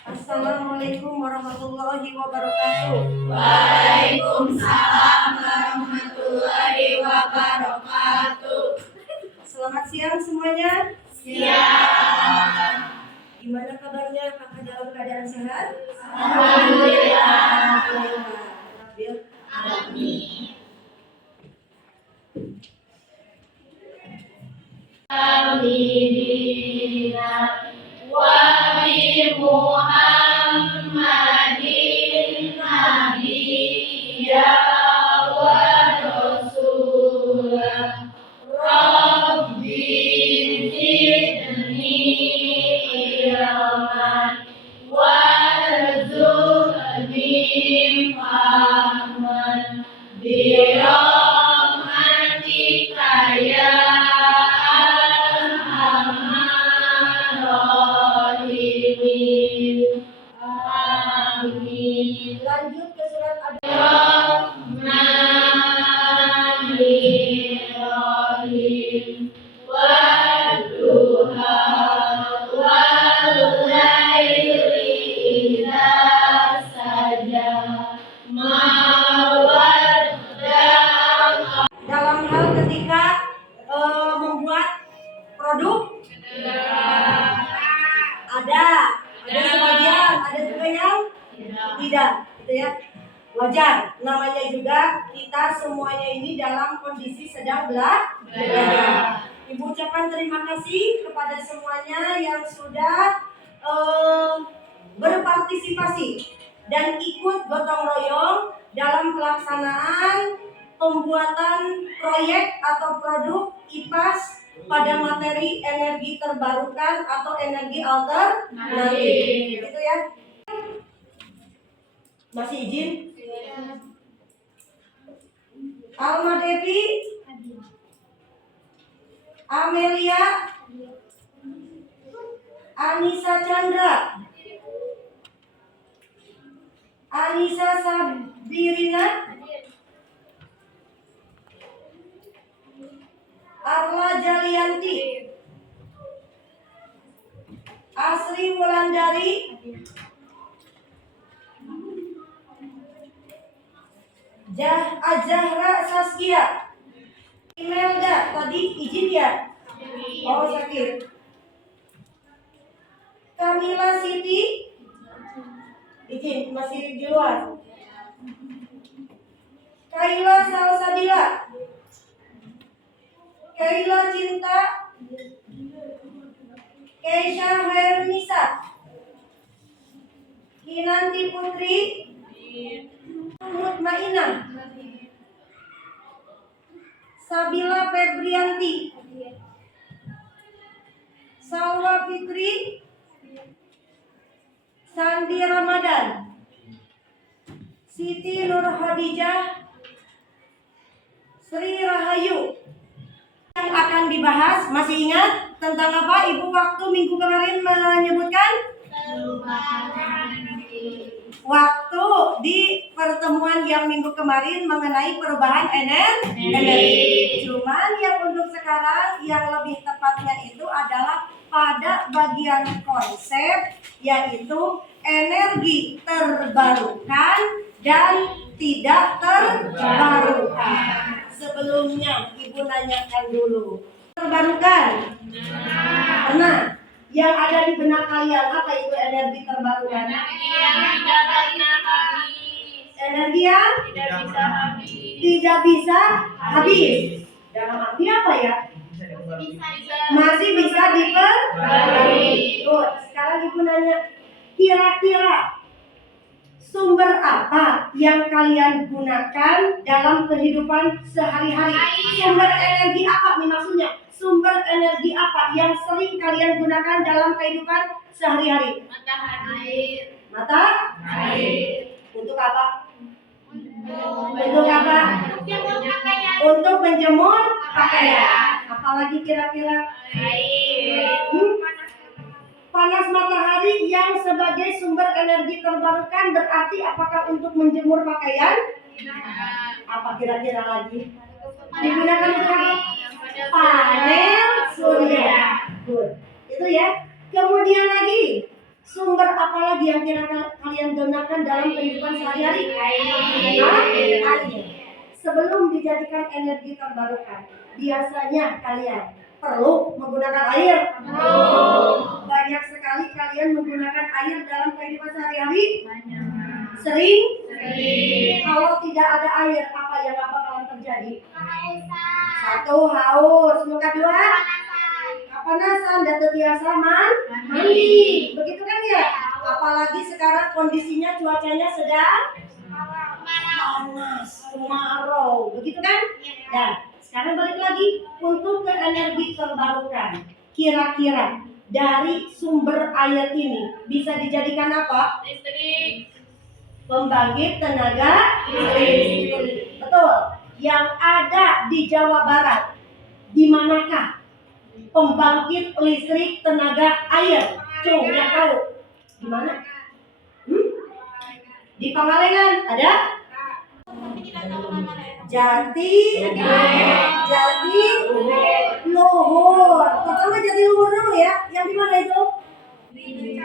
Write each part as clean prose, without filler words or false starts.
Assalamualaikum warahmatullahi wabarakatuh. Waalaikumsalam warahmatullahi wabarakatuh. Selamat siang semuanya. Siang. Gimana kabarnya? Kakak dalam keadaan sehat? Alhamdulillah. Amin. Hamidina wa bi Muhammadin nabiyya wa rasulah. Rabbi zidni ilman warzuqni fahman birahmatika ya arhamar rahimin. Amin. Lanjut ke surat Bismillahirrahmanirrahim. Wadduha wal-laili idza saja ma wadda'aka. dalam hal ketika membuat produk ada sebagian, ada juga yang tidak, gitu ya. Wajar, namanya juga kita semuanya ini dalam kondisi sedang belajar. Ibu ucapkan terima kasih kepada semuanya yang sudah berpartisipasi dan ikut gotong royong dalam pelaksanaan pembuatan proyek atau produk IPAS pada materi energi terbarukan atau energi alternatif. Gitu ya. Masih izin? Alma Devi, Amelia, Anissa Chandra, Anissa Sabirina, Arla Jalianti, Asri Wulandari, Azahra Saskia, Imelda, tadi izin ya? Oh sakit. Kamila Siti, izin masih di luar. Kaila Salsabila, Kaila Cinta, Keisha Hairunisa, Kinanti Putri, Mutmainah, Sabila Febrianti, Salwa Fitri, Sandi Ramadan, Siti Nur Khadijah, Sri Rahayu. Yang akan dibahas, masih ingat tentang apa Ibu waktu minggu kemarin menyebutkan? Waktu di pertemuan yang minggu kemarin mengenai perubahan energi. Cuman yang untuk sekarang yang lebih tepatnya itu adalah pada bagian konsep, yaitu energi terbarukan dan tidak terbarukan. Sebelumnya Ibu nanyakan dulu, terbarukan? Pernah? Yang ada di benak kalian apa itu energi terbarukan? Energi yang tidak bisa habis. Dalam arti apa ya? Masih bisa diperbarui. Sekarang Ibu nanya, kira-kira sumber apa yang kalian gunakan dalam kehidupan sehari-hari? Sumber energi apa nih maksudnya? Sumber energi apa yang sering kalian gunakan dalam kehidupan sehari-hari? Matahari. Untuk apa? Untuk apa? Untuk menjemur pakaian. Apalagi kira-kira? Panas matahari yang sebagai sumber energi terbarukan berarti apakah untuk menjemur pakaian? Apa kira-kira lagi? Digunakan untuk apa? Panel surya. Good. Itu ya. Kemudian lagi Sumber apa lagi yang kalian gunakan dalam kehidupan sehari-hari? Air. Sebelum dijadikan energi terbarukan, biasanya kalian perlu menggunakan air. Banyak sekali kalian menggunakan air dalam kehidupan sehari-hari. Sering. Kalau tidak ada air, apa yang bakalan terjadi? Satu, haus. Yang kedua, kepanasan dan terbiasa mandi. Begitu kan ya? Apalagi sekarang kondisinya cuacanya sedang panas, kemarau. Begitu kan? Dan sekarang balik lagi untuk ke energi terbarukan. Kira-kira dari sumber air ini bisa dijadikan apa? Listrik. Pembangkit tenaga listrik. Betul. Yang ada di Jawa Barat, di manakah pembangkit listrik tenaga air? Coba yang tahu. Di mana? Di Pangalengan ada? Jati Luhur. Pertama Jati Luhur dulu ya. Yang di mana itu? Di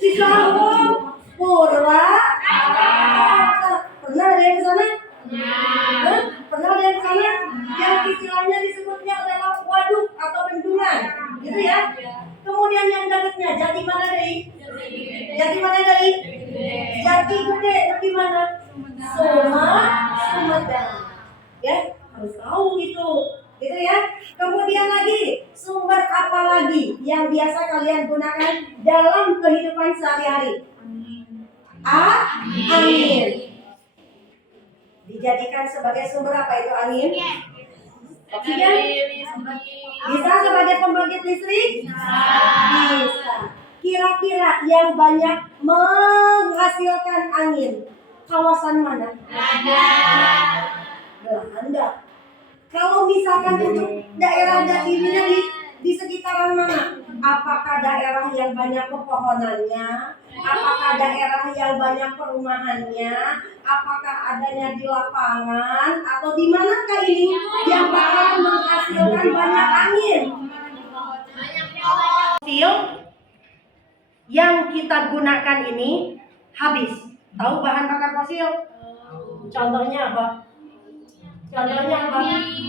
Cicahem. Purwa. Pernah ada yang ke sana? Pernah ada yang ke sana? Yang istilahnya disebutnya adalah waduk atau bendungan, gitu ya. Kemudian yang dekatnya Jati mana deh? Jati mana deh? Jati Gede di mana? Sumedang. Ya, harus tahu gitu ya. Kemudian lagi, sumber apa lagi yang biasa kalian gunakan dalam kehidupan sehari-hari? Angin. Dijadikan sebagai sumber apa itu angin? Oksigen. Bisa sebagai pembangkit listrik? Bisa. Kira-kira yang banyak menghasilkan angin kawasan mana? Belanda. Kalau misalkan untuk daerah ini di sekitaran mana? Apakah daerah yang banyak pepohonannya? Apakah daerah yang banyak perumahannya? Apakah adanya di lapangan? Atau di manakah ini yang bakal menghasilkan banyak angin? Fosil yang kita gunakan ini habis. Tahu bahan bakar fosil? Contohnya apa?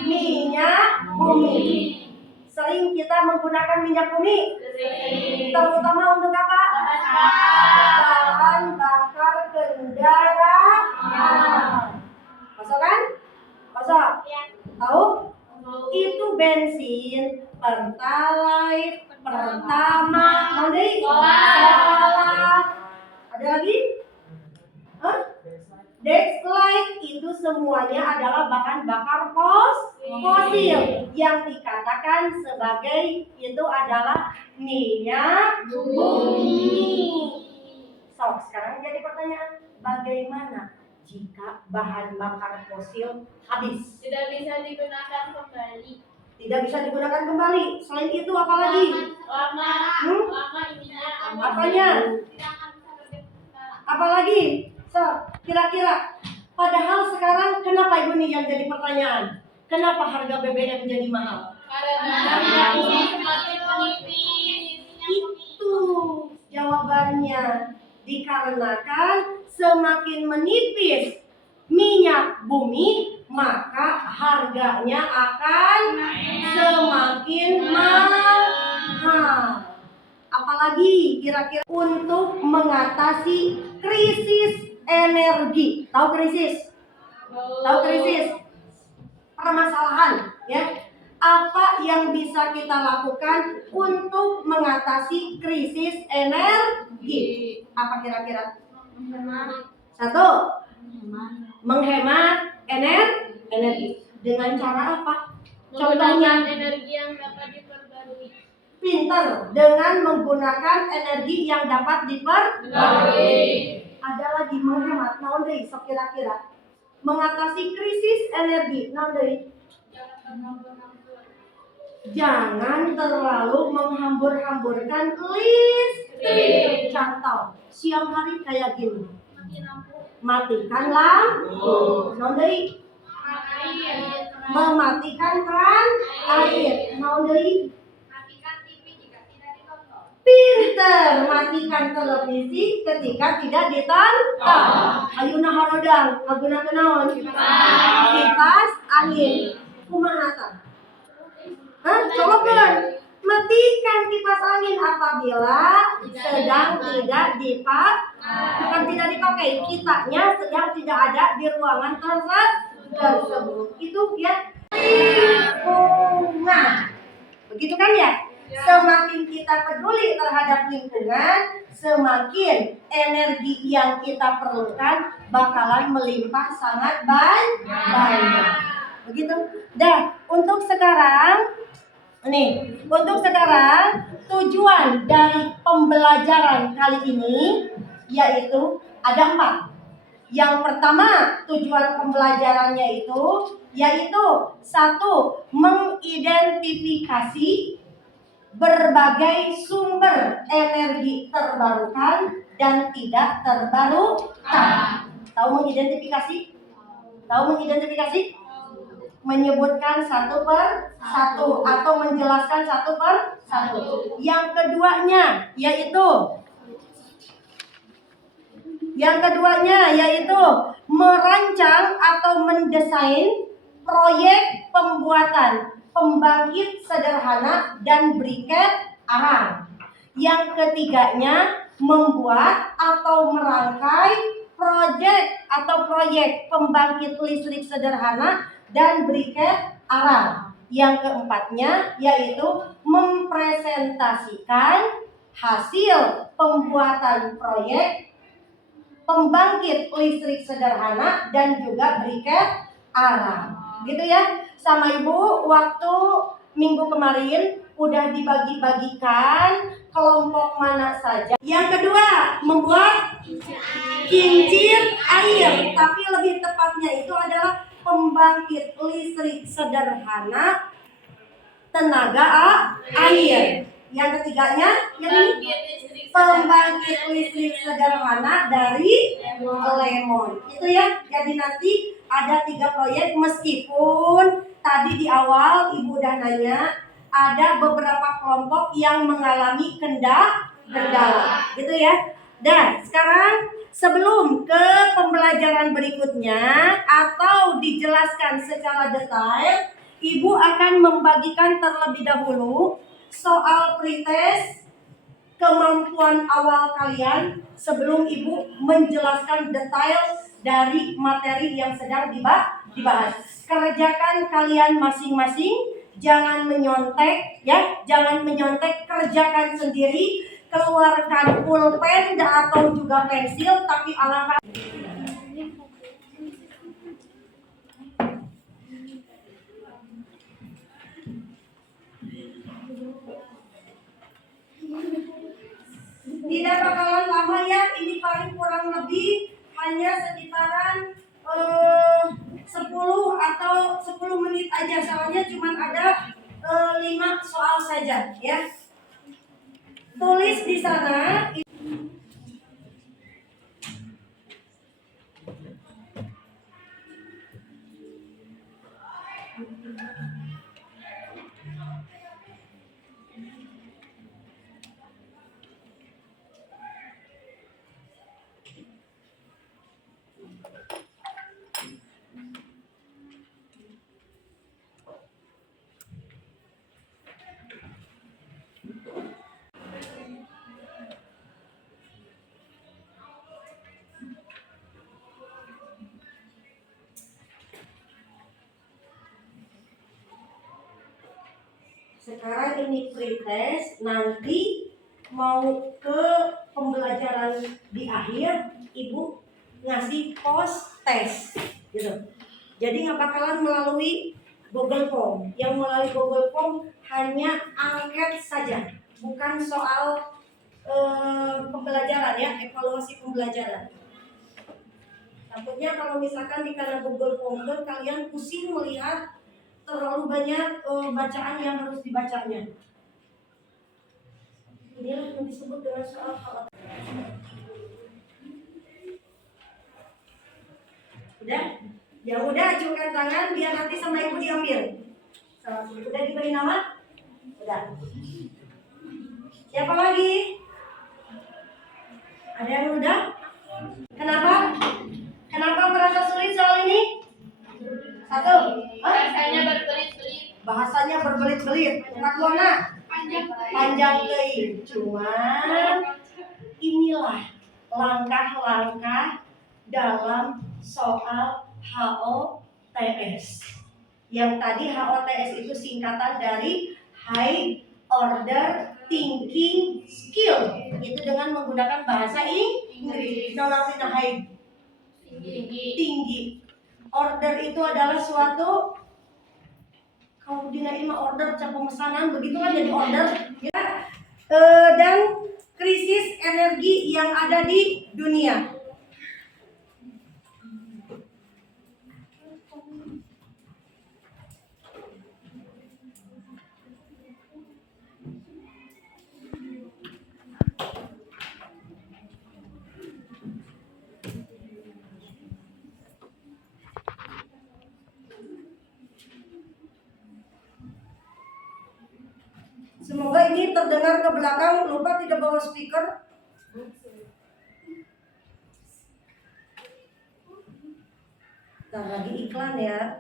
Minyak bumi. Sering kita menggunakan minyak bumi, terutama untuk apa? Bahan bakar kendaraan. Masuk kan? Masuk? Tahu? Itu bensin, pertalite, pertamax, solar. Ada lagi? Dexlite itu semuanya adalah bahan bakar fosil yang dikatakan sebagai itu adalah minyak bumi. So, sekarang jadi pertanyaan, bagaimana jika bahan bakar fosil habis? Tidak bisa digunakan kembali. Tidak bisa digunakan kembali. Selain itu apa lagi? Lama ininya. Apanya? Apa lagi? So, kira-kira padahal sekarang kenapa Ibu nih yang jadi pertanyaan? Kenapa harga BBM jadi mahal? Karena semakin menipis. Itu jawabannya. Dikarenakan semakin menipis minyak bumi, maka harganya akan semakin mahal. Apalagi kira-kira untuk mengatasi krisis energi. Tahu krisis? Permasalahan, ya. Apa yang bisa kita lakukan untuk mengatasi krisis energi? Apa kira-kira? Satu, menghemat energi. Dengan cara apa? Contohnya energi yang dapat diperbarui. Pinter, dengan menggunakan energi yang dapat diperbarui. Ada lagi menghemat, naon deui sok kira-kira. Mengatasi krisis energi, naon deui? Jangan terlalu menghambur-hamburkan listrik. Contoh, siang hari kayak gini. Matikan lampu. Naon deui? Mematikan keran air. Naon deui? Pinter, matikan televisi ketika tidak ditonton. Ayo naharodang, aguna kenaon? Kipas angin. Kumaha tah? Coba kan, matikan kipas angin apabila sedang tidak bukan tidak dipakai, kitanya sedang tidak ada di ruangan tersebut. Itu ya lingkungan. Begitu kan ya? Semakin kita peduli terhadap lingkungan, semakin energi yang kita perlukan bakalan melimpah sangat banyak. Begitu. Dah, untuk sekarang tujuan dari pembelajaran kali ini yaitu ada 4. Yang pertama, tujuan pembelajarannya yaitu 1. Mengidentifikasi berbagai sumber energi terbarukan dan tidak terbarukan. Tahu mengidentifikasi? Menyebutkan satu per satu atau menjelaskan satu per satu. Yang keduanya yaitu merancang atau mendesain proyek pembuatan pembangkit sederhana dan briket arang. Yang ketiganya membuat atau merangkai proyek pembangkit listrik sederhana dan briket arang. Yang keempatnya yaitu mempresentasikan hasil pembuatan proyek pembangkit listrik sederhana dan juga briket arang. Gitu ya. Sama Ibu waktu minggu kemarin udah dibagi-bagikan kelompok mana saja. Yang kedua, membuat kincir air, tapi lebih tepatnya itu adalah pembangkit listrik sederhana tenaga air. Yang ketiganya pembangkit listrik sederhana dari lemon. Itu ya. Jadi nanti ada 3 proyek, meskipun tadi di awal Ibu udah nanya ada beberapa kelompok yang mengalami kendala, gitu ya. Dan sekarang sebelum ke pembelajaran berikutnya atau dijelaskan secara detail, Ibu akan membagikan terlebih dahulu soal pretest kemampuan awal kalian sebelum Ibu menjelaskan detail dari materi yang sedang dibahas. Kerjakan kalian masing-masing, jangan menyontek ya, kerjakan sendiri, keluarkan pulpen atau juga pensil, tapi alangkah tidak bakalan lama ya, ini paling kurang lebih hanya sekitaran 10 atau 10 menit aja, soalnya cuma ada 5 soal saja ya. Tulis di sana. Sekarang ini pretest, nanti mau ke pembelajaran di akhir Ibu ngasih post test gitu. Jadi nggak bakalan melalui Google Form. Yang melalui Google Form hanya angket saja, bukan soal pembelajaran ya, evaluasi pembelajaran. Takutnya kalau misalkan di karena Google Form kalian pusing melihat terlalu banyak bacaan yang harus dibacanya. Inilah yang disebut dengan soal hal. Udah? Ya udah, ajukan tangan biar nanti sama Ibu diambil. Udah diberi nama? Udah. Siapa lagi? Ada yang udah? Kenapa? Kenapa merasa sulit soal ini? Satu. Rasanya berbelit-belit. Bahasanya berbelit-belit. Empat warna. Panjang teuing. Cuman inilah langkah-langkah dalam soal HOTS. Yang tadi HOTS itu singkatan dari High Order Thinking Skill. Itu dengan menggunakan bahasa Inggris. Nolaknya high, tinggi. Order itu adalah suatu, kalau dinaik order cap pemesanan begitu kan jadi order ya. Dan krisis energi yang ada di dunia. Semoga ini terdengar ke belakang. Lupa tidak bawa speaker. Nah, lagi iklan ya.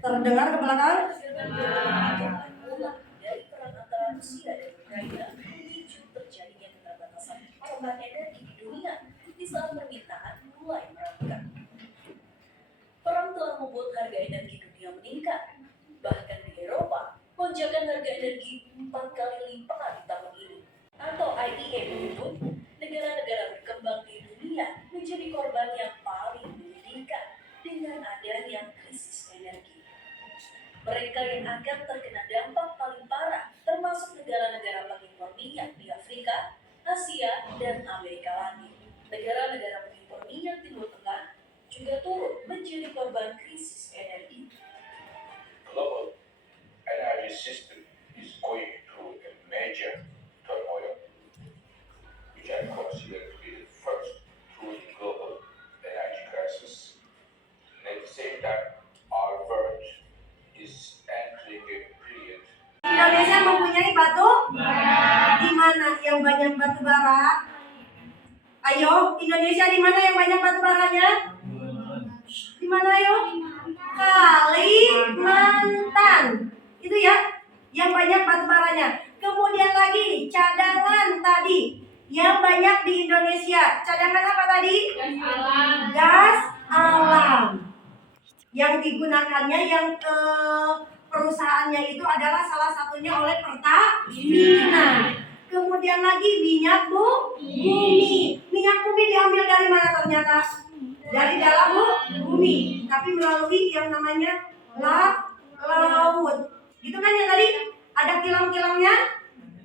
Terdengar ke belakang? Dari perang antara Rusia dan Ukraina memicu terjadinya keterbatasan pasokan energi di dunia di saat permintaan mulai merangkak. Perang telah membuat harga energi dunia meningkat. Bahkan di Eropa, lonjakan harga energi 4 kali lipat di tahun ini. Atau IEA menyebut negara-negara berkembang di dunia menjadi korban yang paling menyedihkan dengan adanya krisis energi. Mereka yang akan terkena dampak paling parah termasuk negara-negara pengimpor minyak di Afrika, Asia, dan Amerika Latin. Negara-negara pengimpor minyak Timur Tengah juga turut menjadi korban krisis energi. Global energy system is going through a major turmoil, which I consider to be the first truly global energy crisis. And at the same time, our world is entering a period. Indonesia mempunyai batu di mana yang banyak batu bara? Ayo, Indonesia di mana yang banyak batu baranya? Di mana ayo? Kalimantan. Itu ya, yang banyak batu baranya. Kemudian lagi cadangan tadi yang banyak di Indonesia. Cadangan apa tadi? Gas alam. Gas alam. Yang digunakannya yang perusahaannya itu adalah salah satunya oleh Pertamina. Kemudian lagi minyak bumi. Minyak bumi diambil dari mana ternyata? Dari dalam bumi, tapi melalui yang namanya laut. Gitu kan ya tadi? Ada kilang-kilangnya?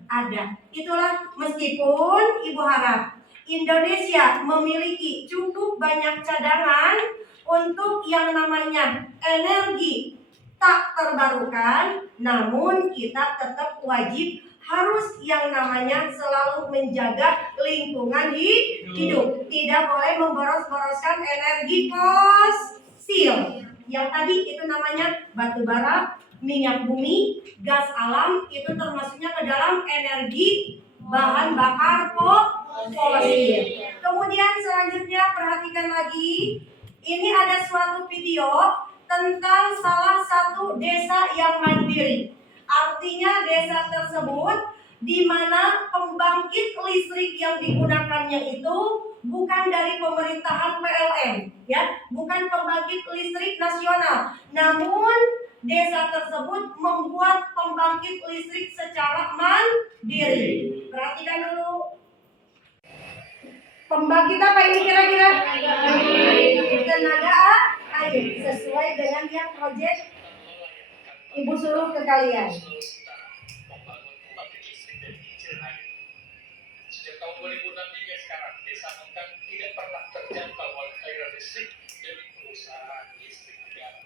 Ada. Itulah meskipun Ibu harap Indonesia memiliki cukup banyak cadangan untuk yang namanya energi tak terbarukan, namun kita tetap wajib harus yang namanya selalu menjaga lingkungan hidup. Tidak boleh memboros-boroskan energi fosil. Yang tadi itu namanya batu bara, minyak bumi, gas alam, itu termasuknya ke dalam energi bahan bakar fosil. Kemudian selanjutnya perhatikan lagi. Ini ada suatu video tentang salah satu desa yang mandiri. Artinya desa tersebut di mana pembangkit listrik yang digunakannya itu bukan dari pemerintahan PLN, ya, bukan pembangkit listrik nasional. Namun desa tersebut membuat pembangkit listrik secara mandiri. Perhatikan dulu. Pembangkit apa ini kira-kira? Tenaga air, sesuai dengan yang proyek Ibu suruh ke kalian. Sejak tahun 2006 hingga sekarang, Desa Mentang tidak pernah terjangkau oleh aliran listrik dari perusahaan listrik negara.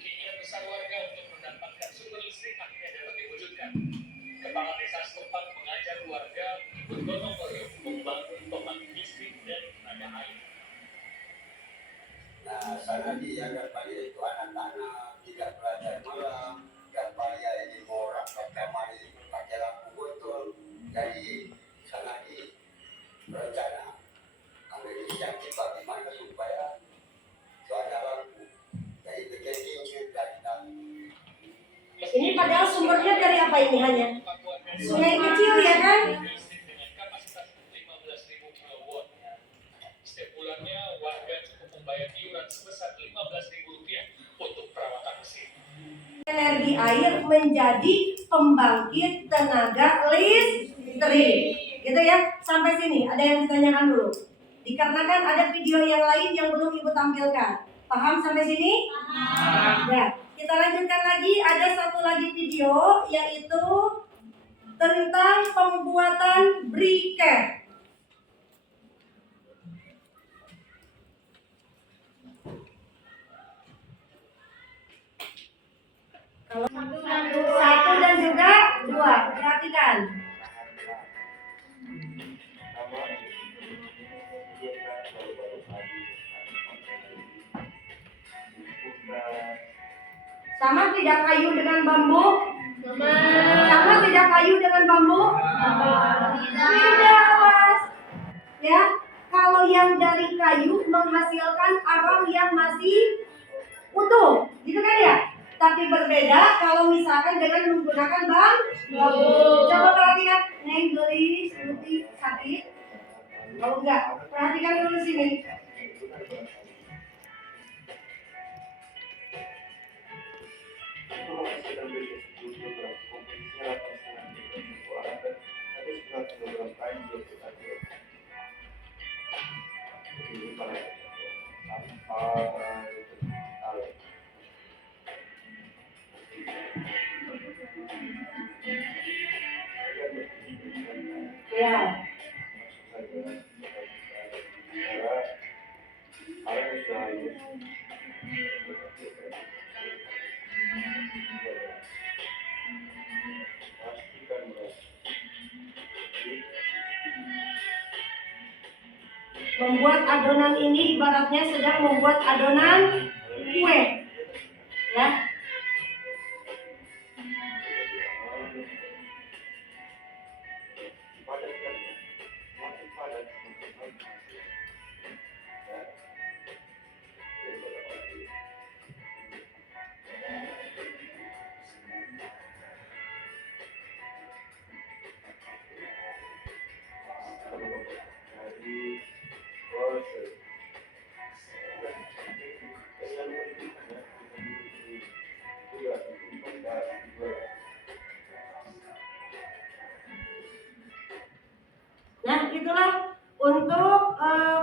Keinginan besar warga untuk mendapatkan sumber listrik akhirnya dapat diwujudkan. Kepala Desa setempat tadi yang paling itu anak-anak tidak belajar malam, gambarnya ini mau rapat kamar ini pakai lampu botol. Jadi sana di rencana Indonesia kita bagaimana supaya cuaca lampu. Jadi bikin cincin dari dalam. Ini padahal sumbernya dari apa ini hanya? Sungai kecil ya kan? Kapasitas 15.000 kW. Setiap bulannya warga cukup membayar iuran sebesar Rp15.000 untuk perawatan mesin. Energi air menjadi pembangkit tenaga listrik. Gitu ya. Sampai sini ada yang ditanyakan dulu. Dikarenakan ada video yang lain yang belum Ibu tampilkan. Paham sampai sini? Ya. Kita lanjutkan lagi, ada satu lagi video yaitu tentang pembuatan briket. Kalau satu dan juga dua, perhatikan. Sama tidak kayu dengan bambu? Sama tidak kayu dengan bambu? Tidak, Mas. Ya, kalau yang dari kayu menghasilkan arang yang masih utuh, gitu kan ya? Tapi berbeda kalau misalkan dengan menggunakan bambu. Coba perhatikan, Neng gelis, putih, sakit. Kalau enggak, perhatikan dulu sini. Ya. Membuat adonan ini ibaratnya sedang membuat adonan kue, ya. Nah, itulah untuk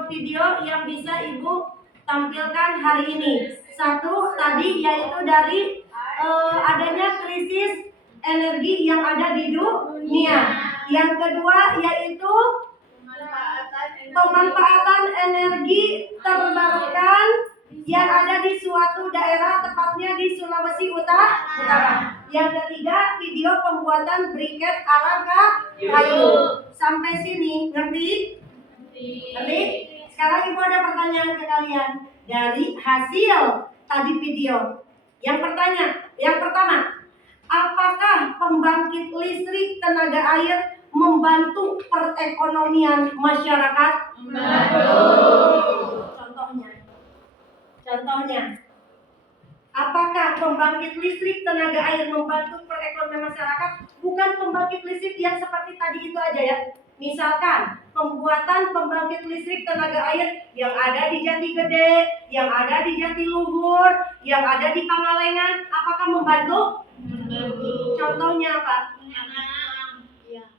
video yang bisa Ibu tampilkan hari ini. Satu tadi yaitu dari adanya krisis energi yang ada di dunia. Yang kedua yaitu pemanfaatan energi terbarukan yang ada di suatu daerah, tepatnya di Sulawesi Utara. Yang ketiga, video pembuatan briket arang kayu. Sampai sini, ngerti? Ngerti? Sekarang Ibu ada pertanyaan ke kalian dari hasil tadi video. Yang pertama, apakah pembangkit listrik tenaga air membantu perekonomian masyarakat? Contohnya, apakah pembangkit listrik tenaga air membantu perekonomian masyarakat? Bukan pembangkit listrik yang seperti tadi itu aja ya. Misalkan pembuatan pembangkit listrik tenaga air yang ada di Jati Gede, yang ada di Jatiluhur, yang ada di Pangalengan, apakah membantu? Contohnya apa?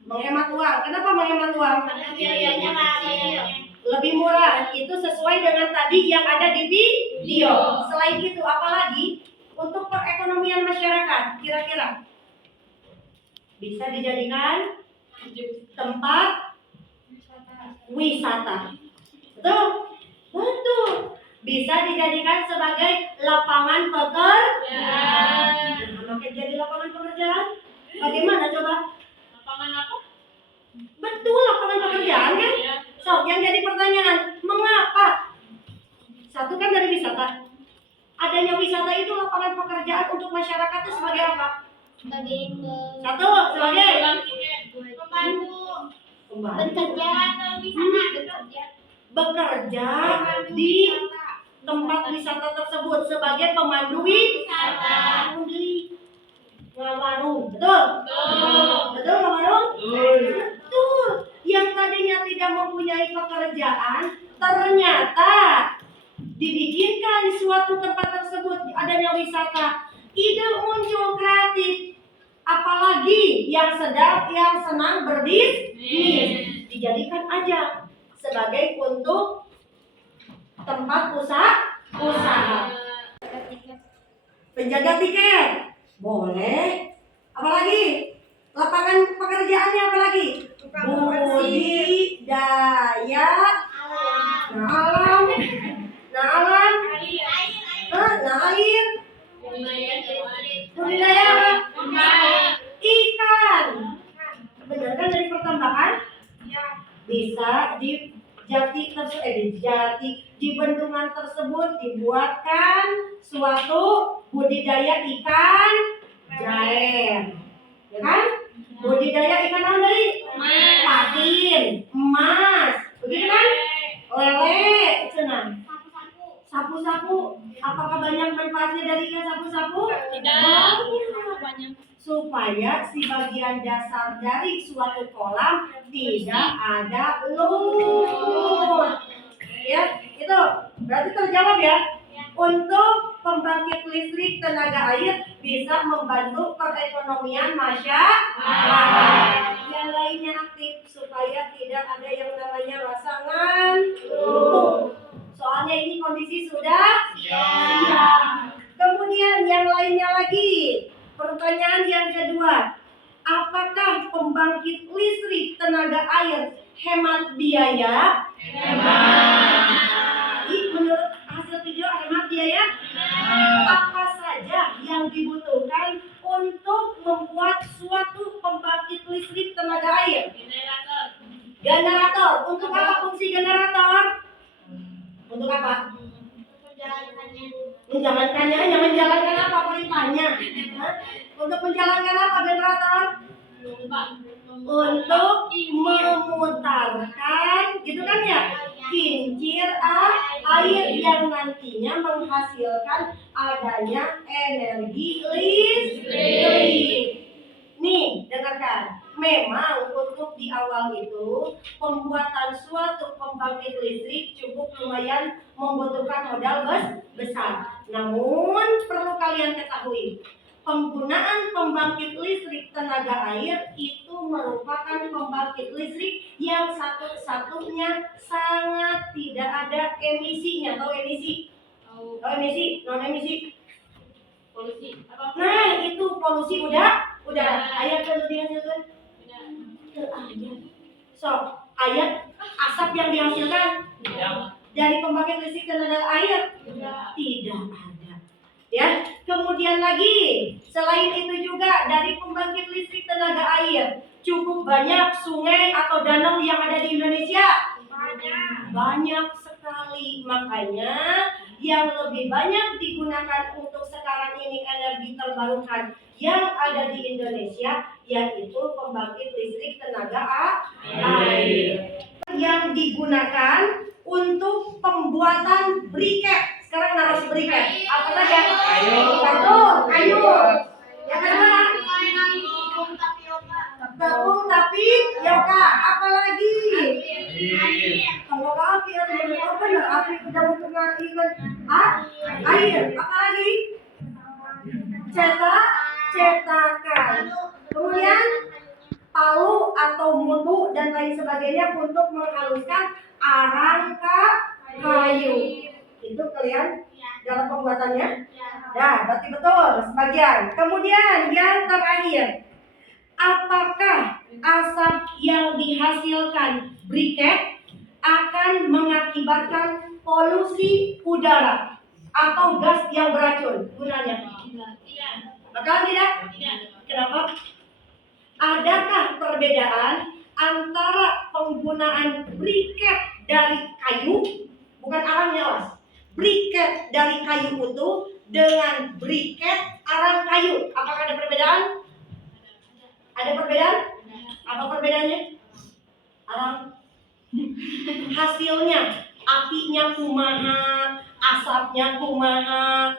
Menghemat uang. Kenapa menghemat uang? Karena biayanya kecil. Lebih murah. Itu sesuai dengan tadi yang ada di video. Selain itu apalagi untuk perekonomian masyarakat kira-kira bisa dijadikan tempat wisata. Betul. Bisa dijadikan sebagai lapangan pekerjaan. Maka jadi lapangan pekerjaan. Bagaimana coba? Lapangan apa? Betul, lapangan pekerjaan kan? So, yang jadi pertanyaan, mengapa? Satu kan dari wisata, adanya wisata itu lapangan pekerjaan untuk masyarakat itu sebagai apa? Sebagai Satu, sebagai pembantu pembantu. bekerja atau wisata bekerja. Bekerja di tempat wisata tersebut sebagai pemandu wisata. Ngawarung, betul? Betul ngawarung? Betul. Yang tadinya tidak mempunyai pekerjaan, ternyata dibikinkan suatu tempat tersebut adanya wisata. Ide muncul kreatif. Apalagi yang senang berbisnis, dijadikan aja sebagai untuk tempat usaha. Penjaga tiket boleh. Apalagi lapangan pekerjaannya apalagi? Budidaya alam, air, budidaya apa? Ikan. Benar kan dari pertambangan? Bisa di di bendungan tersebut dibuatkan suatu budidaya ikan jair, ya kan? Budidaya ikan apa tadi? Patin, emas, begitu kan? Lele, senang. Sapu-sapu, apakah banyak manfaatnya dari ikan sapu-sapu? Banyak. Supaya si bagian dasar dari suatu kolam tidak ada lut. Ya, itu berarti terjawab ya. Untuk pembangkit listrik tenaga air bisa membantu perekonomian masyarakat. Yang lainnya aktif supaya tidak ada yang namanya rasa ngantuk. Soalnya ini kondisi sudah siap. Kemudian yang lainnya lagi. Pertanyaan yang kedua, apakah pembangkit listrik tenaga air hemat biaya? Hemat. Menurut hasil video hemat biaya? Apa saja yang dibutuhkan untuk membuat suatu pembangkit listrik tenaga air? Generator. Untuk apa fungsi generator? Untuk apa? Menjalankan apa perintahnya? Untuk menjalankan apa generator? Untuk memutarkan, gitu kan ya? Kincir air yang nantinya menghasilkan adanya energi listrik. Nih, dengarkan. Memang untuk di awal itu pembuatan suatu pembangkit listrik cukup lumayan membutuhkan modal besar. Namun perlu kalian ketahui, penggunaan pembangkit listrik tenaga air itu merupakan pembangkit listrik yang satu-satunya sangat tidak ada emisinya. Tahu emisi? Tahu emisi? Non emisi? Polusi apa? Nah, itu polusi udara. Ayat kan dihasilkan? So, ayat asap yang dihasilkan dari pembangkit listrik tenaga air tidak ada. Ya, kemudian lagi selain itu juga dari pembangkit listrik tenaga air cukup banyak sungai atau danau yang ada di Indonesia. Banyak sekali, makanya yang lebih banyak digunakan untuk sekarang ini energi terbarukan yang ada di Indonesia yaitu pembangkit listrik tenaga air yang digunakan untuk pembuatan briket. Sekarang narasi briket apa saja? Kayu. Yang kedua tepung tapioka. Apa lagi? Kalau api atau benar api sudah untuk air. Apa lagi? Cetakan. Kemudian palu atau mutu dan lain sebagainya untuk menghaluskan arang kayu. Itu kalian dalam pembuatannya? Ya, berarti betul sebagian. Kemudian yang terakhir, apakah asap yang dihasilkan briket akan mengakibatkan polusi udara atau gas yang beracun? Gunanya? Bakalan tidak? Kenapa? Adakah perbedaan antara penggunaan briket dari kayu, bukan arangnya, briket dari kayu utuh dengan briket arang kayu. Apakah ada perbedaan? Ada perbedaan? Apa perbedaannya? Arang. Hasilnya, apinya kumaha, asapnya kumaha.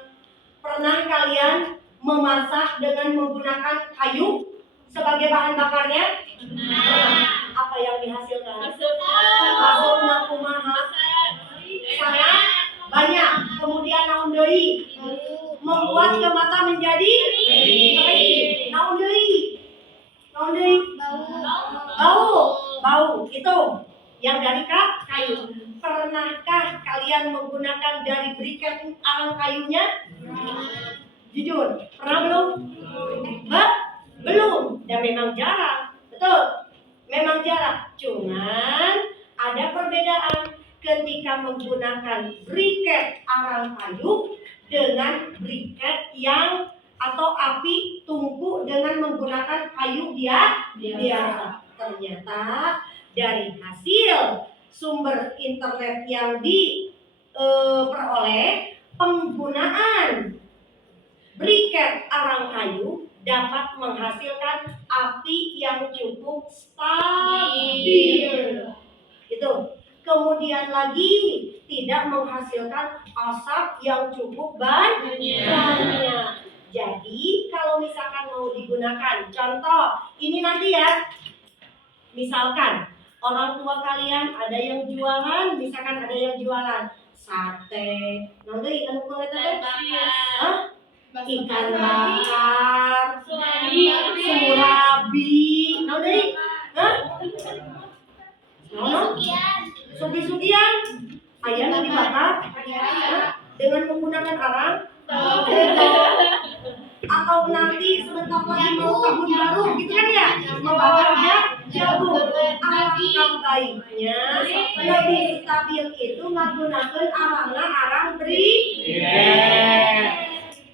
Pernah kalian memasak dengan menggunakan kayu sebagai bahan bakarnya? Apa yang dihasilkan? Asapnya kumaha. Sangat banyak. Kemudian naon deui? Membuat ke mata menjadi perih. Naon deui? Naon deui? Bau. Itu yang dari kayu. Pernahkah kalian menggunakan dari briket arang kayunya? Jujur, pernah belum? Belum. Dan memang jarang. Betul. Memang jarang. Cuman ada perbedaan ketika menggunakan briket arang kayu dengan briket yang atau api tungku dengan menggunakan kayu biasa. Ternyata dari hasil sumber internet yang diperoleh, penggunaan briket arang kayu dapat menghasilkan api yang cukup stabil. Gitu. Kemudian lagi tidak menghasilkan asap yang cukup banyak. Jadi kalau misalkan mau digunakan, contoh ini nanti ya, misalkan orang tua kalian ada yang jualan, misalkan ada yang jualan sate, nanti anu kulit teh, ikan bakar, surabi, nanti, sugi-sugian, ayam yang dibakar, dengan menggunakan arang, atau nanti sebentar lagi mau tahun baru, gitu kan ya, membakar jagung. Alangkah baiknya lebih stabil itu menggunakan arang briket,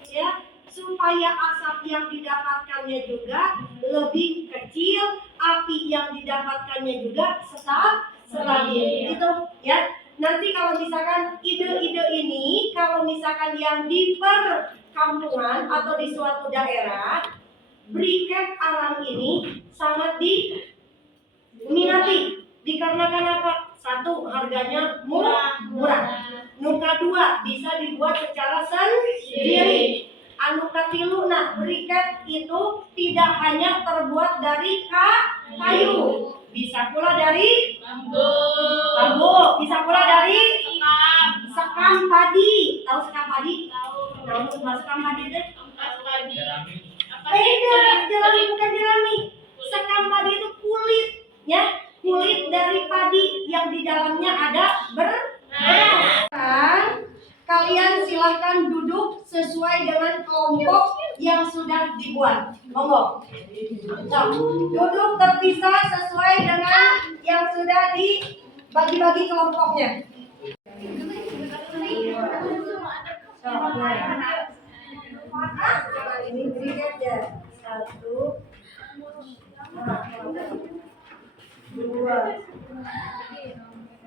ya, supaya asap yang didapatkannya juga lebih kecil, api yang didapatkannya juga stabil. Itu ya. Nanti kalau misalkan ide-ide ini, kalau misalkan yang di perkampungan atau di suatu daerah, briket arang ini sangat diminati. Dikarenakan apa? Satu, harganya murah. Nuka dua, bisa dibuat secara sendiri. Anu katilu, nah briket itu tidak hanya terbuat dari kayu, bisa pula dari bambu, bisa pula dari sekam padi. Tahu sekam padi? Tahu sekam padi deh? Beda, jerami bukan jerami. Sekam padi itu kulit, ya, kulit dari padi yang di dalamnya ada beras. Kalian silahkan duduk sesuai dengan kelompok yang sudah dibuat. Monggo. Nah, duduk terpisah sesuai dengan yang sudah dibagi-bagi kelompoknya. Ini briket ya. 1, 2.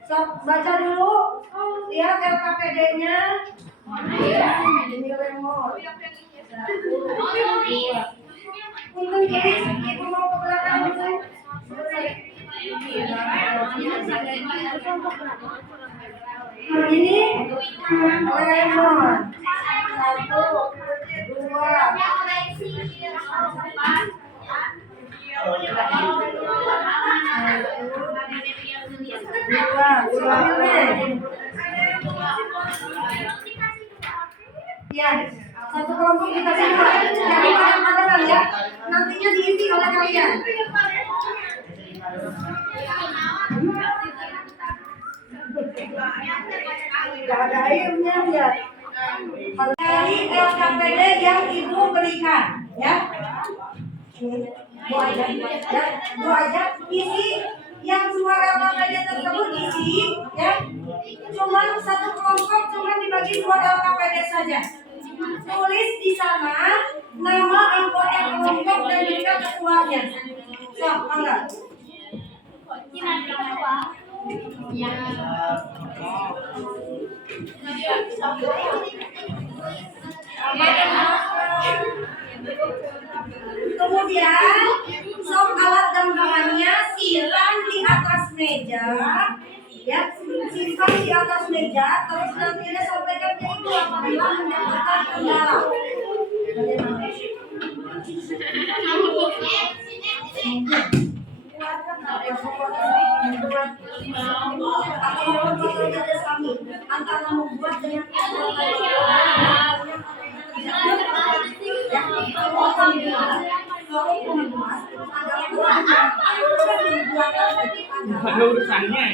Sok baca dulu. Lihat LKPD-nya. Ini remote. 1, 2. Punten gini, ibu mau ke belakang dulu. Ini remote. 1, 2. Ya, satu kelompok kita semua. Jadi kadang-kadang ya, nantinya diisi oleh kalian. Gak ada airnya ya. Dari LKPD yang ibu berikan, ya. Bu aja isi yang semua LKPD tersebut isi, ya. Cuman satu kelompok cuman dibagi 2 LKPD saja. Tulis di sana nama anggota kelompok dan juga ketuanya. So, enggak. Kemudian sok alat dan bahannya simpan di atas meja. Ya, simpan di atas meja. Terus nantinya sampaikan ke ibu apabila mendapatkan kendala. Antara membuat dengan ada urusannya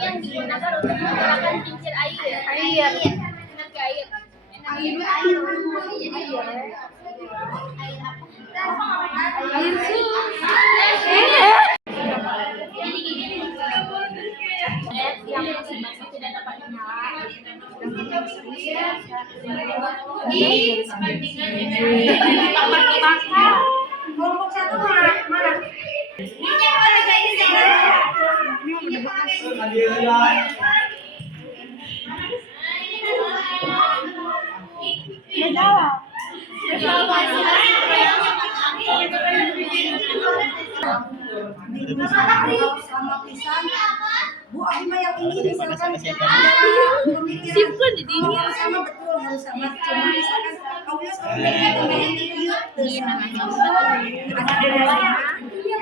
yang digunakan untuk menggunakan kincir air. Air. Yang masih basah tidak dapat dinyala. kelompok satu mana? Sama pisang. Bu, aku mah yang ini misalkan pemikiran harus sama, betul harus sama. Cuma misalkan kamu ya sama pemikiran ini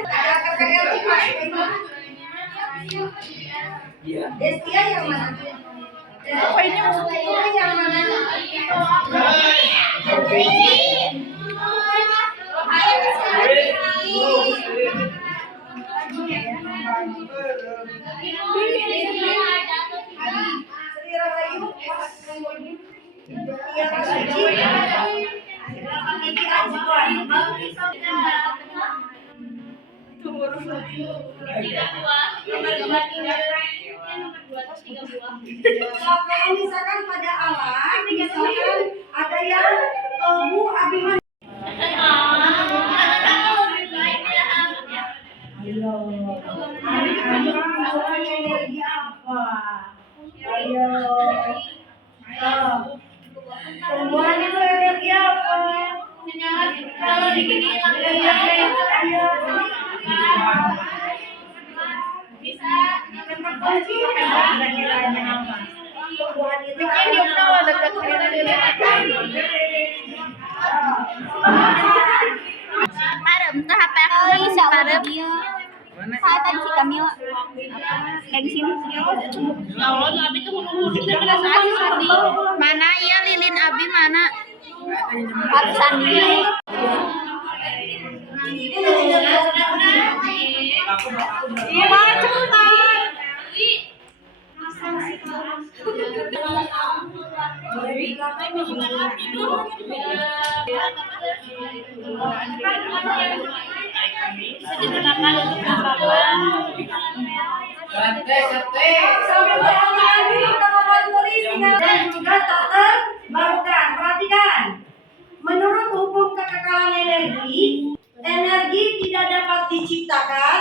ada KPL Destia yang mana? Apa ini yang mana? Sri Rahayu, Tiara Suci, Kiki Ajuan. Kalau misalkan pada alat, misalkan ada yang Bu Abiman. Ayo, energi apa? Ayo, tumbuhan itu energi apa? Kalau digigit ayo. Bisa Kunci kira-kiranya apa? Tumbuhan itu parem tuh HP aku lagi si parem. Saat tadi si Kamil gengsi. Ya Allah, Abi tuh huruf-huruf udah pada saat mana ya lilin Abi mana? Absen ini. Iya banget cepetan. Bisa digunakan untuk apa? dan juga tak terbarukan. Perhatikan, menurut hukum kekekalan energi, energi tidak dapat diciptakan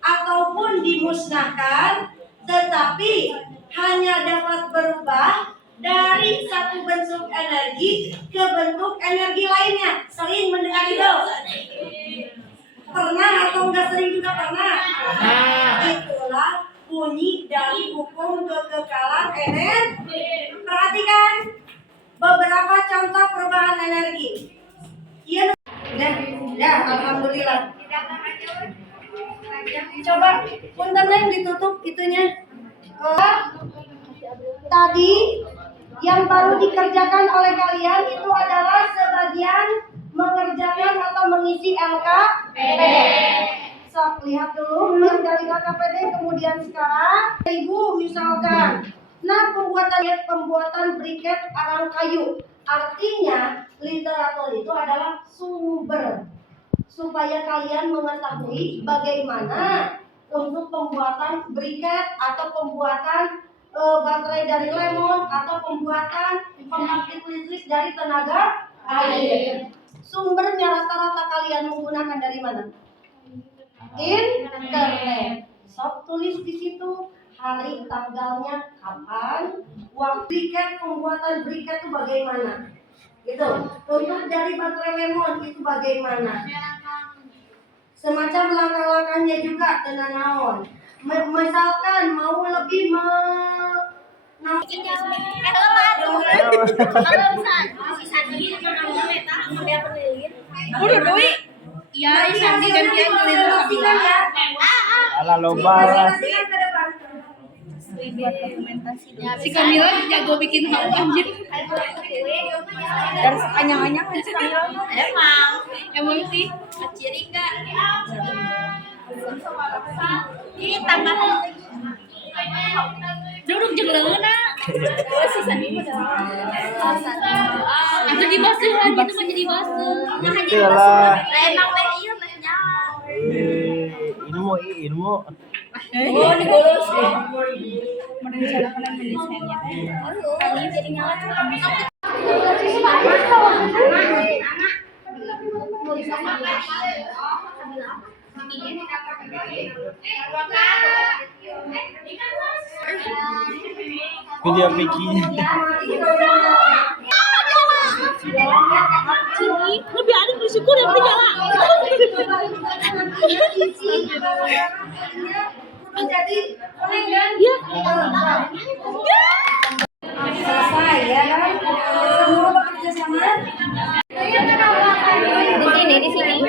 ataupun dimusnahkan, tetapi hanya dapat berubah dari satu bentuk energi ke bentuk energi lainnya. Sering mendengar itu? Pernah atau enggak sering juga pernah? Itulah bunyi dari hukum kekekalan energi. Perhatikan beberapa contoh perubahan energi. Iya, ya, alhamdulillah. Coba puntennya yang ditutup itunya. Tadi yang baru dikerjakan oleh kalian itu adalah sebagian mengerjakan atau mengisi LKPD. Sok lihat dulu yang dari LKPD, kemudian sekarang Ibu misalkan, nah pembuatan briket arang kayu. Artinya literatur itu adalah sumber supaya kalian mengetahui bagaimana untuk pembuatan briket atau pembuatan baterai dari lemon atau pembuatan pembangkit listrik dari tenaga air. Sumbernya rata-rata kalian menggunakan dari mana? Internet. Sok tulis di situ hari tanggalnya kapan, waktu briket, pembuatan briket itu bagaimana, gitu. Untuk dari baterai lemon itu bagaimana, semacam langkah-langkahnya juga dengan naon. Misalkan mau lebih Udah doi. Ya, Sandi gantian keliling sebelah. Ala loba lah. Si Kamila jago bikin hal anjir. dari sepanjang-panjang Emang sih. Ciri kak. Ih, tambah. Duduk jengleuna. Si Sandi Atau dibasuh lagi tuh mah jadi basuh. Itulah. emang teh ieu teh Ilmu. Oh, digolong sih. Merencanakan mendesainnya. Kami jadi nyala tuh. Video bikin. Lebih ada bersyukur yang nyala. jadi Iya. selesai ya kan, semua bekerja sama. Di sini.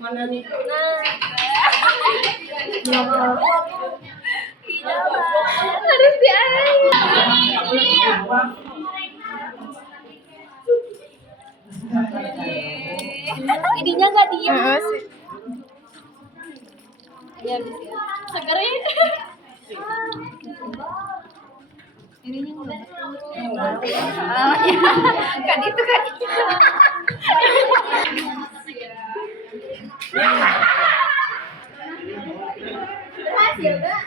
Mana nih? Harus diain. Ininya nggak diem. Ya bisa. Segerin. Ininya nggak. Kan itu kan. Berhasil nggak?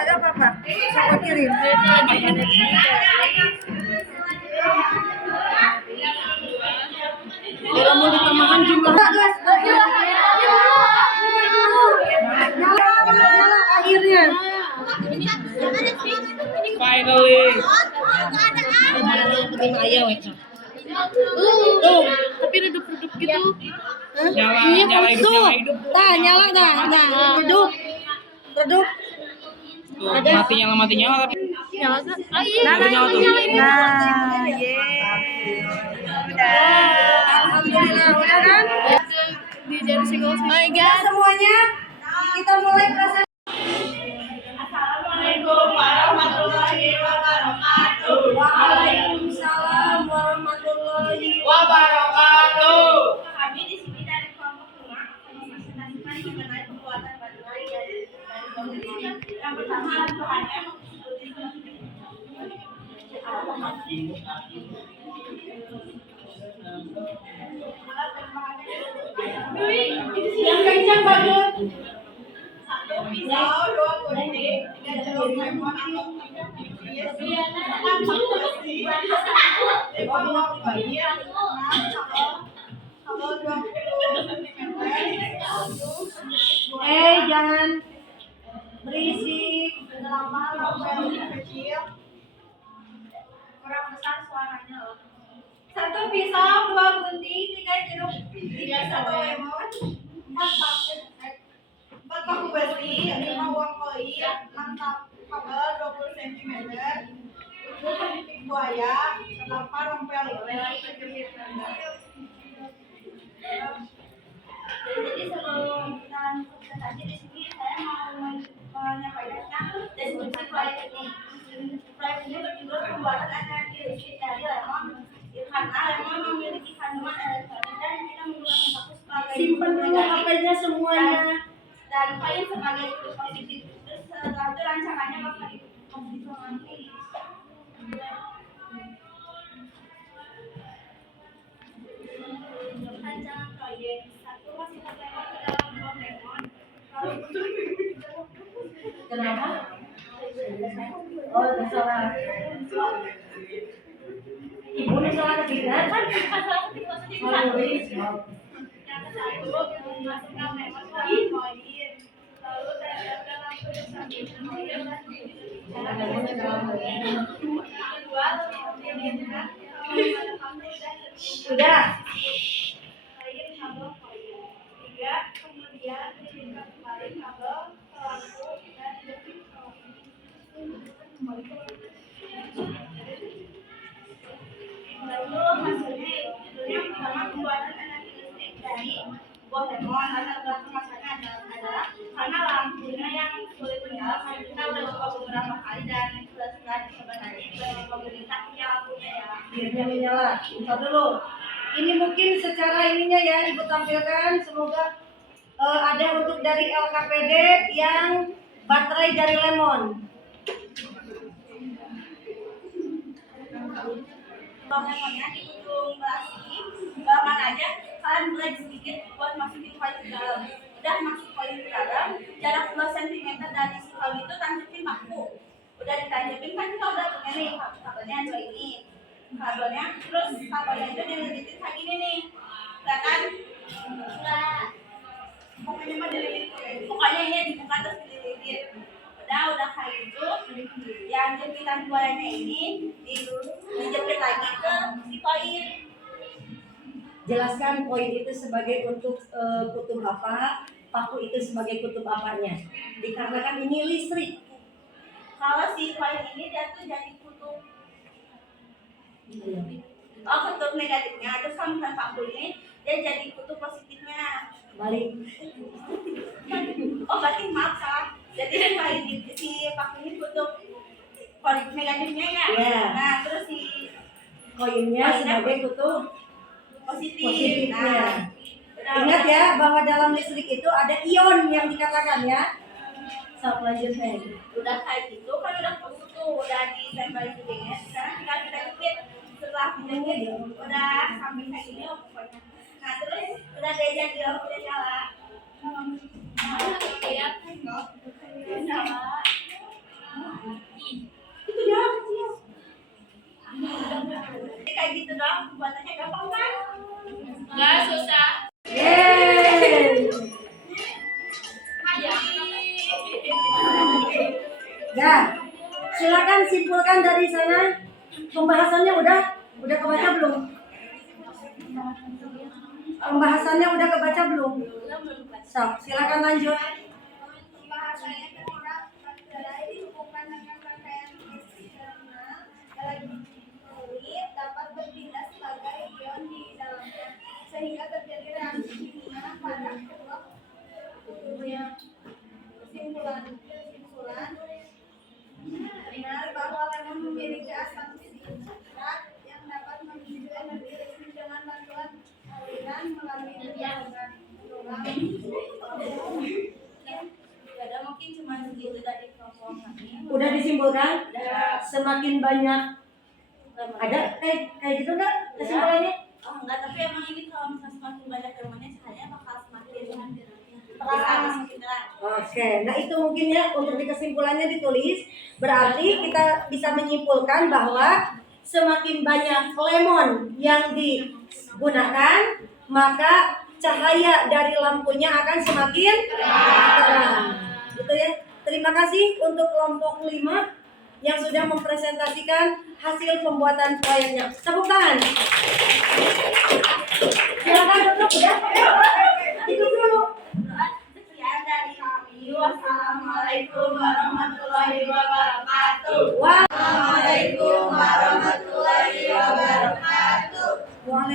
Gak apa-apa. Saya kirim. Kalau mau ditambahkan jumlah nyala akhirnya. Finally. Tuh, Tapi redup-redup gitu. Nyala tuh. Nyala dah. Redup. Mati nyala tapi. Nyala kan? Oh iya. Nyala tuh. Alhamdulillah udah kan? Di jari single. Oh my Ya semuanya kita mulai proses. Waalaikumsalam warahmatullahi wabarakatuh. Kami di sini dari kelompok rumah mari mengenai pembuatan baterai dari yang pertama bahannya yang kencang bagus. Satu pisau, 2 gunting, 3 jeruk lemon, 5 jangan berisik, kecil, kurang besar suaranya loh. 1 pisau, 2 gunting, 3 jeruk, 1 lemon, 4 paku besi, 5 uang koin, 6 kabel 20 cm, buaya, kenapa rompel ini? Jadi sebelum kita presentasi di sini, saya mau menyampaikan deskripsi proyek ini. Proyek ini berjudul pembuatan energi listrik dari lemon. Karena lemon memiliki kandungan elektrolit dan kita menggunakan baku sebagai Simpen dulu HP-nya semuanya. dan koin sebagai kutub positif. Terus setelah itu rancangannya bakal dikonfirmasi. Rancangan proyek satu masih terdapat ke dalam buah lemon. Kenapa? Oh, masalah. Ibu masalah ketiga kan? Masalah ketiga positif satu. Yang satu memasukkan lemon ke dalam koin. Lalu terdapat dalam kutub samping koin dan kedua memilihkan pada kabel dan Sudah. kain kabel koin. Tiga kemudian dipindah kembali kabel ke lampu dan dipindah lalu hasilnya judulnya pertama pembuatan energi listrik dari buah lemon. Latar belakang masalahnya adalah karena lampunya yang sulit menyala, kita udah coba beberapa kali dan setelah dicoba tadi pemerintah punya lampunya ya. Akhirnya menyala. Bentar dulu. Ini mungkin secara ininya ya Ibu tampilkan. Semoga ada untuk dari LKPD yang baterai dari lemon. Bang lemonnya di ujung plastik, mana aja kalian mulai sedikit buat masukin koin ke dalam. Udah masuk koin ke dalam, jarak 2 cm dari si koin itu tancapin paku. Udah ditancapin kan kita udah punya nih kabelnya dua ini. Kabelnya, terus kabelnya itu dililitin kayak gini nih. Kelihatan? Enggak. Pokoknya mah dililitin. Pokoknya ini dibuka terus dililitin. Udah kayak gitu. Yang jepitan buahnya ini dijepit lagi ke si koin. Jelaskan koin itu sebagai untuk kutub apa, paku itu sebagai kutub apanya. Dikarenakan ini listrik. Kalau si koin ini dia tuh jadi kutub kutub negatifnya, terus kalau misalnya paku ini dia jadi kutub positifnya. Balik. Oh berarti maaf salah. Jadi koin ini si paku ini kutub negatifnya ya. Iya. Nah terus si Koinnya sebagai kutub positifnya. positifnya. Ingat ya bahwa dalam listrik itu ada ion yang dikatakan ya. So, lanjutnya. Udah kayak gitu kan udah kutub tuh, udah ditempel juga. Sekarang tinggal kita jepit. Setelah menjepit udah sampai kayak gini pokoknya. Nah terus udah dia jadi lampunya nyala. Nyala. Itu dia kecil. Jadi kayak gitu doang, buatannya gampang kan? Nggak susah. Yeay. Ya, silakan simpulkan dari sana. Pembahasannya udah kebaca belum? Pembahasannya udah kebaca belum? So, silakan lanjut. Pembahasannya terhadap baterai dihubungkan dengan rangkaian eksternal elektrolit dapat berpindah sebagai ion di dalamnya sehingga terjadi reaksi kimia pada kedua kutubnya. Kesimpulan benar bahwa lemon memiliki asam sitrat yang dapat memicu energi listrik dengan bantuan aliran melalui organ. Ada mungkin cuma segitu dari kelompok kami. Udah disimpulkan? Semakin banyak ada kayak gitu nggak kesimpulannya? Oh enggak, tapi emang ini kalau misalnya semakin banyak lemonnya cahaya bakal semakin terang. Oke, nah itu mungkin ya untuk di kesimpulannya ditulis. Berarti kita bisa menyimpulkan bahwa semakin banyak lemon yang digunakan, maka cahaya dari lampunya akan semakin terang. Gitu ya. Terima kasih untuk kelompok 5 yang sudah mempresentasikan hasil pembuatan proyeknya. Tepuk tangan. Silakan duduk ya. Itu dulu. Sekian dari kami. Wassalamualaikum warahmatullahi wabarakatuh. Waalaikumsalam warahmatullahi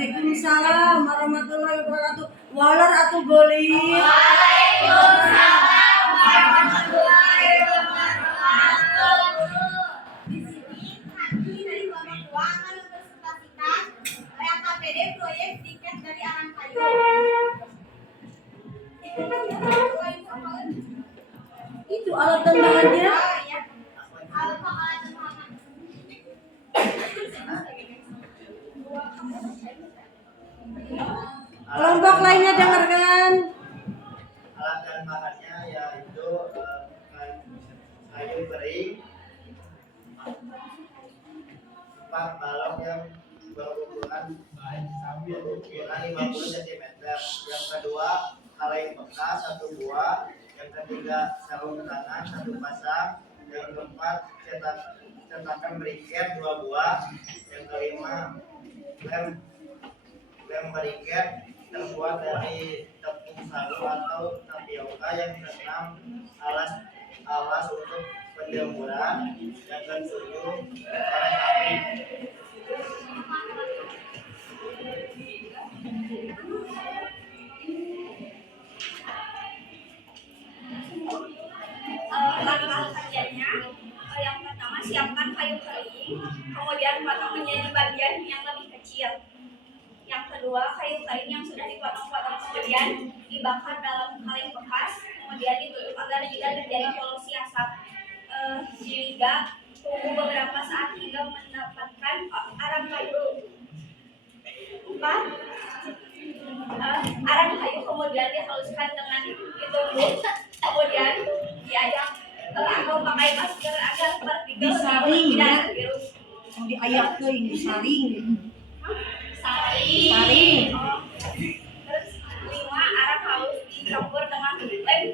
Waalaikumsalam warahmatullahi wabarakatuh. Walar atuh golim. Di sini kami dari kelompok dua akan mempresentasikan KPD proyek tiket dari Arangkayu. Itu alat dan bahannya. Alat dan bahan. Kelompok lainnya dengarkan. Alat dan bahannya yaitu kayu kering, 4 balok yang berukuran 50 cm. Yang kedua, kaleng bekas 1 buah. Yang ketiga, sarung tangan 1 pasang. Yang keempat, cetakan briket 2 buah. Yang kelima, lem briket terbuat dari tepung sagu atau tapioka. Yang keenam, alas untuk penjemuran. Yang ketujuh, korek api. Langkah kerjanya yang pertama siapkan kayu kering, kemudian potong menjadi bagian yang lebih kecil. Yang kedua, kayu kering yang sudah dipotong-potong kemudian dibakar dalam kaleng bekas, kemudian ditutup agar tidak terjadi polusi asap. Jika tunggu beberapa saat hingga mendapatkan arang kayu. 4. Arang kayu kemudian dihaluskan dengan ditumbuk, kemudian diayak atau pakai masker agar partikel Disaring, tidak ya. tervirus. Mau diayak teuing, disaring. Saring. Terus 5, arang halus dicampur dengan lem.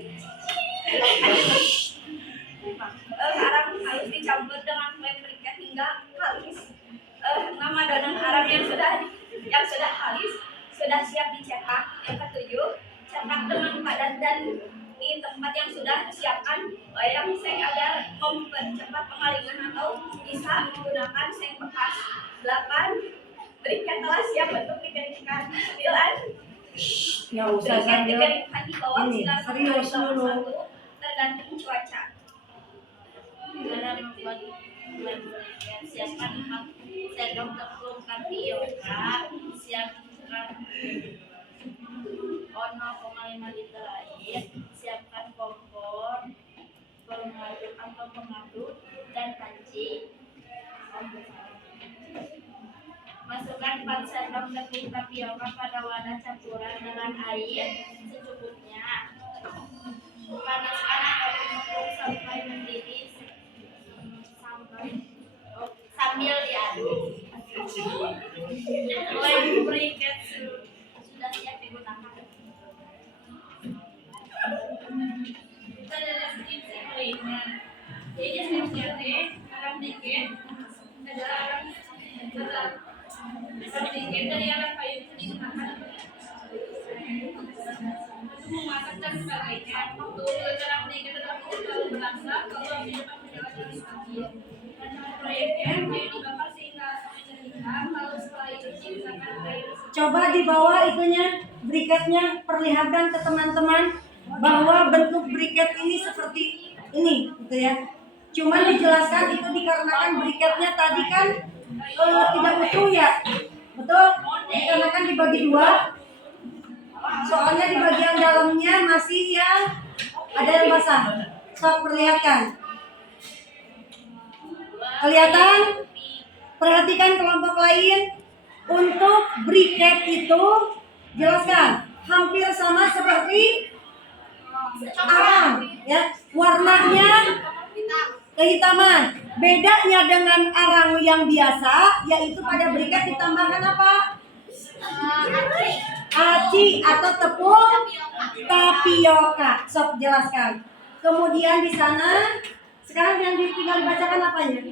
Arang halus dicampur dengan lem briket hingga halus. 6, adonan arang yang sudah halus sudah siap dicetak. Yang ketujuh, cetak dengan padat dan di tempat yang sudah disiapkan loyang seng agar mempercepat pengaliman atau bisa menggunakan seng bekas. 8, briket telah siap untuk dikeringkan. 9, Ya usah briket sambil dikeringkan di bawah ini, sinar serius matahari dulu. selama 1 tergantung cuaca. Dalam membuat briket, siapkan 4 sendok tepung tapioka, siapkan 0,5 liter air, siapkan kompor, pengaduk atau pengaduk, dan panci. Masukkan 4 sendok tepung tapioka pada wadah campuran dengan air secukupnya. Panaskan api tepung sampai mendidih sambil diaduk. Lem briket sudah siap digunakan. Kita ada sedikit lainnya. Jadi siap-siapnya arang briket adalah arang briket dari arang kayu itu digunakan untuk memasak dan sebagainya. Waktu arang briket adalah terlalu berasa kalau api dapat menyala dari stabil. Dan proyeknya kayu dibakar sehingga apinya hitam, lalu setelah itu digunakan kayu. Coba dibawa itunya, briketnya, perlihatkan ke teman-teman bahwa bentuk briket ini seperti ini, gitu ya. Cuman dijelaskan itu dikarenakan briketnya tadi kan tidak utuh ya, betul? Dikarenakan dibagi 2. Soalnya di bagian dalamnya masih yang ada yang basah. Sok perlihatkan. Kelihatan? Perhatikan kelompok lain. Untuk briket itu jelaskan hampir sama seperti arang, ya. Warnanya kehitaman. Bedanya dengan arang yang biasa yaitu pada briket ditambahkan apa? Aci atau tepung tapioka. Sok jelaskan. Kemudian di sana sekarang yang tinggal dibacakan apanya?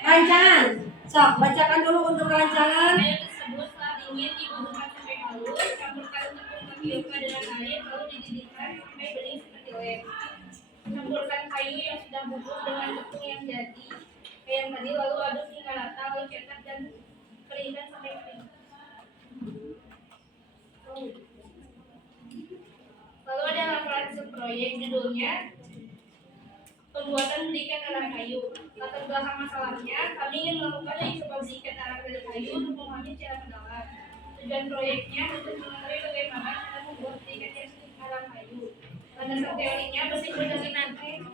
Rancangan. Sok, bacakan dulu untuk rancangan. Air tersebut setelah dingin dibubukkan sampai halus, campurkan tepung tapioka dengan air, lalu dididihkan sampai bening seperti lem. Campurkan kayu yang sudah bubuk dengan tepung yang jadi, yang tadi, lalu aduk hingga rata, lalu cetak dan keringkan sampai kering. Lalu ada laporan proyek judulnya pembuatan berikat arang kayu. Latar belakang masalahnya, kami ingin melakukan uji coba berikat arang dari kayu untuk memahami cara mendalam. Tujuan proyeknya untuk mengetahui bagaimana cara membuat berikat yang arang kayu. Landasan teorinya besi berdasarkan nanti.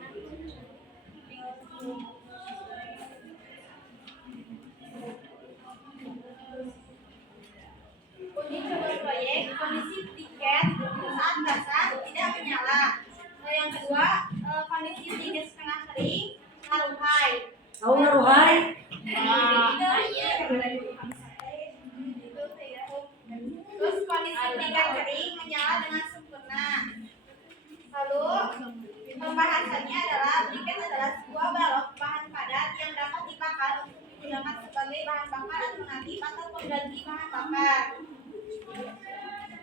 Uji coba proyek kondisi berikat saat basah tidak menyala. Yang kedua, kondisi berikat setengah kering, ngaruhai. Tahu ngaruhai? Terus kondisi berikat kering menyala dengan sempurna. Lalu pembahasannya adalah berikat adalah sebuah balok bahan padat yang dapat dibakar untuk digunakan sebagai bahan bakar atau nanti atau pengganti bahan bakar.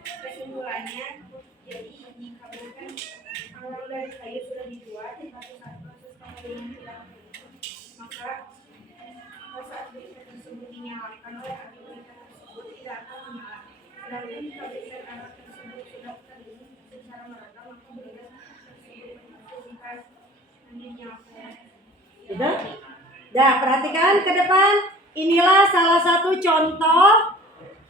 Kesimpulannya, jadi dikabulkan alang dari kayu sudah dibuat, tetapi saat proses pengeringan tidak maka saat berikat tersebut dinyalakan oleh api berikat tersebut tidak akan menyala. Sedangkan jika berikat alang tersebut sudah kering secara merata, maka berikat tersebut berfungsi dan dinyalakan. Sudah? Dah, perhatikan ke depan. Inilah salah satu contoh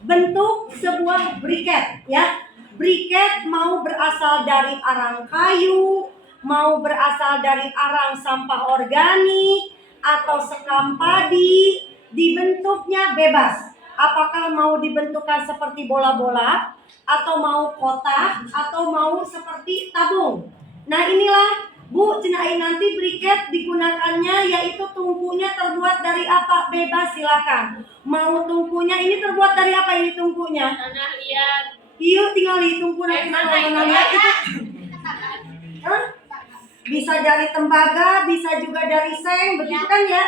bentuk sebuah briket, ya. Briket mau berasal dari arang kayu, mau berasal dari arang sampah organik, atau sekam padi, dibentuknya bebas. Apakah mau dibentukkan seperti bola-bola, atau mau kotak, atau mau seperti tabung. Nah inilah Bu, cenai nanti briket digunakannya yaitu tungkunya terbuat dari apa? Bebas silakan. Mau tungkunya ini terbuat dari apa ini tungkunya? Tanah liat. Iya, tinggal ditungku nanti mana lihat itu. Hah? Bisa dari tembaga, bisa juga dari seng, begitu kan ya?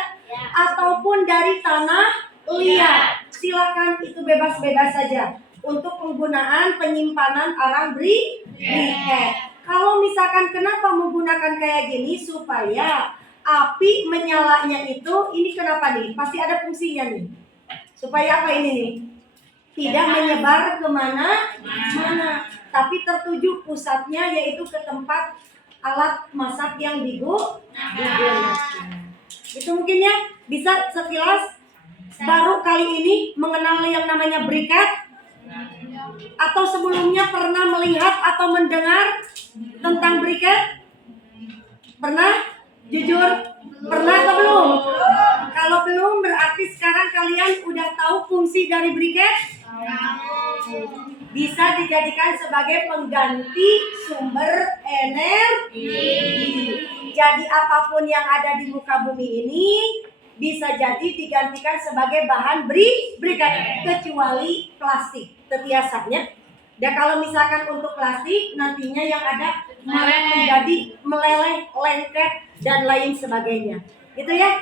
Ataupun dari tanah liat. Silakan, itu bebas-bebas saja untuk penggunaan penyimpanan arang briket. Kalau misalkan kenapa menggunakan kayak gini supaya api menyalanya itu, ini kenapa nih? Pasti ada fungsinya nih. Supaya apa ini nih? Tidak menyebar kemana-mana, tapi tertuju pusatnya yaitu ke tempat alat masak yang digunakan. Itu mungkin ya, bisa sekilas baru kali ini mengenal yang namanya briket. Atau sebelumnya pernah melihat atau mendengar tentang briket? Pernah? Jujur? Pernah atau belum? Kalau belum berarti sekarang kalian udah tahu fungsi dari briket? Bisa dijadikan sebagai pengganti sumber energi. Jadi apapun yang ada di muka bumi ini bisa jadi digantikan sebagai bahan briket, kecuali plastik. Biasanya. Dan kalau misalkan untuk plastik nantinya yang ada malah menjadi meleleh, lengket dan lain sebagainya. Gitu ya.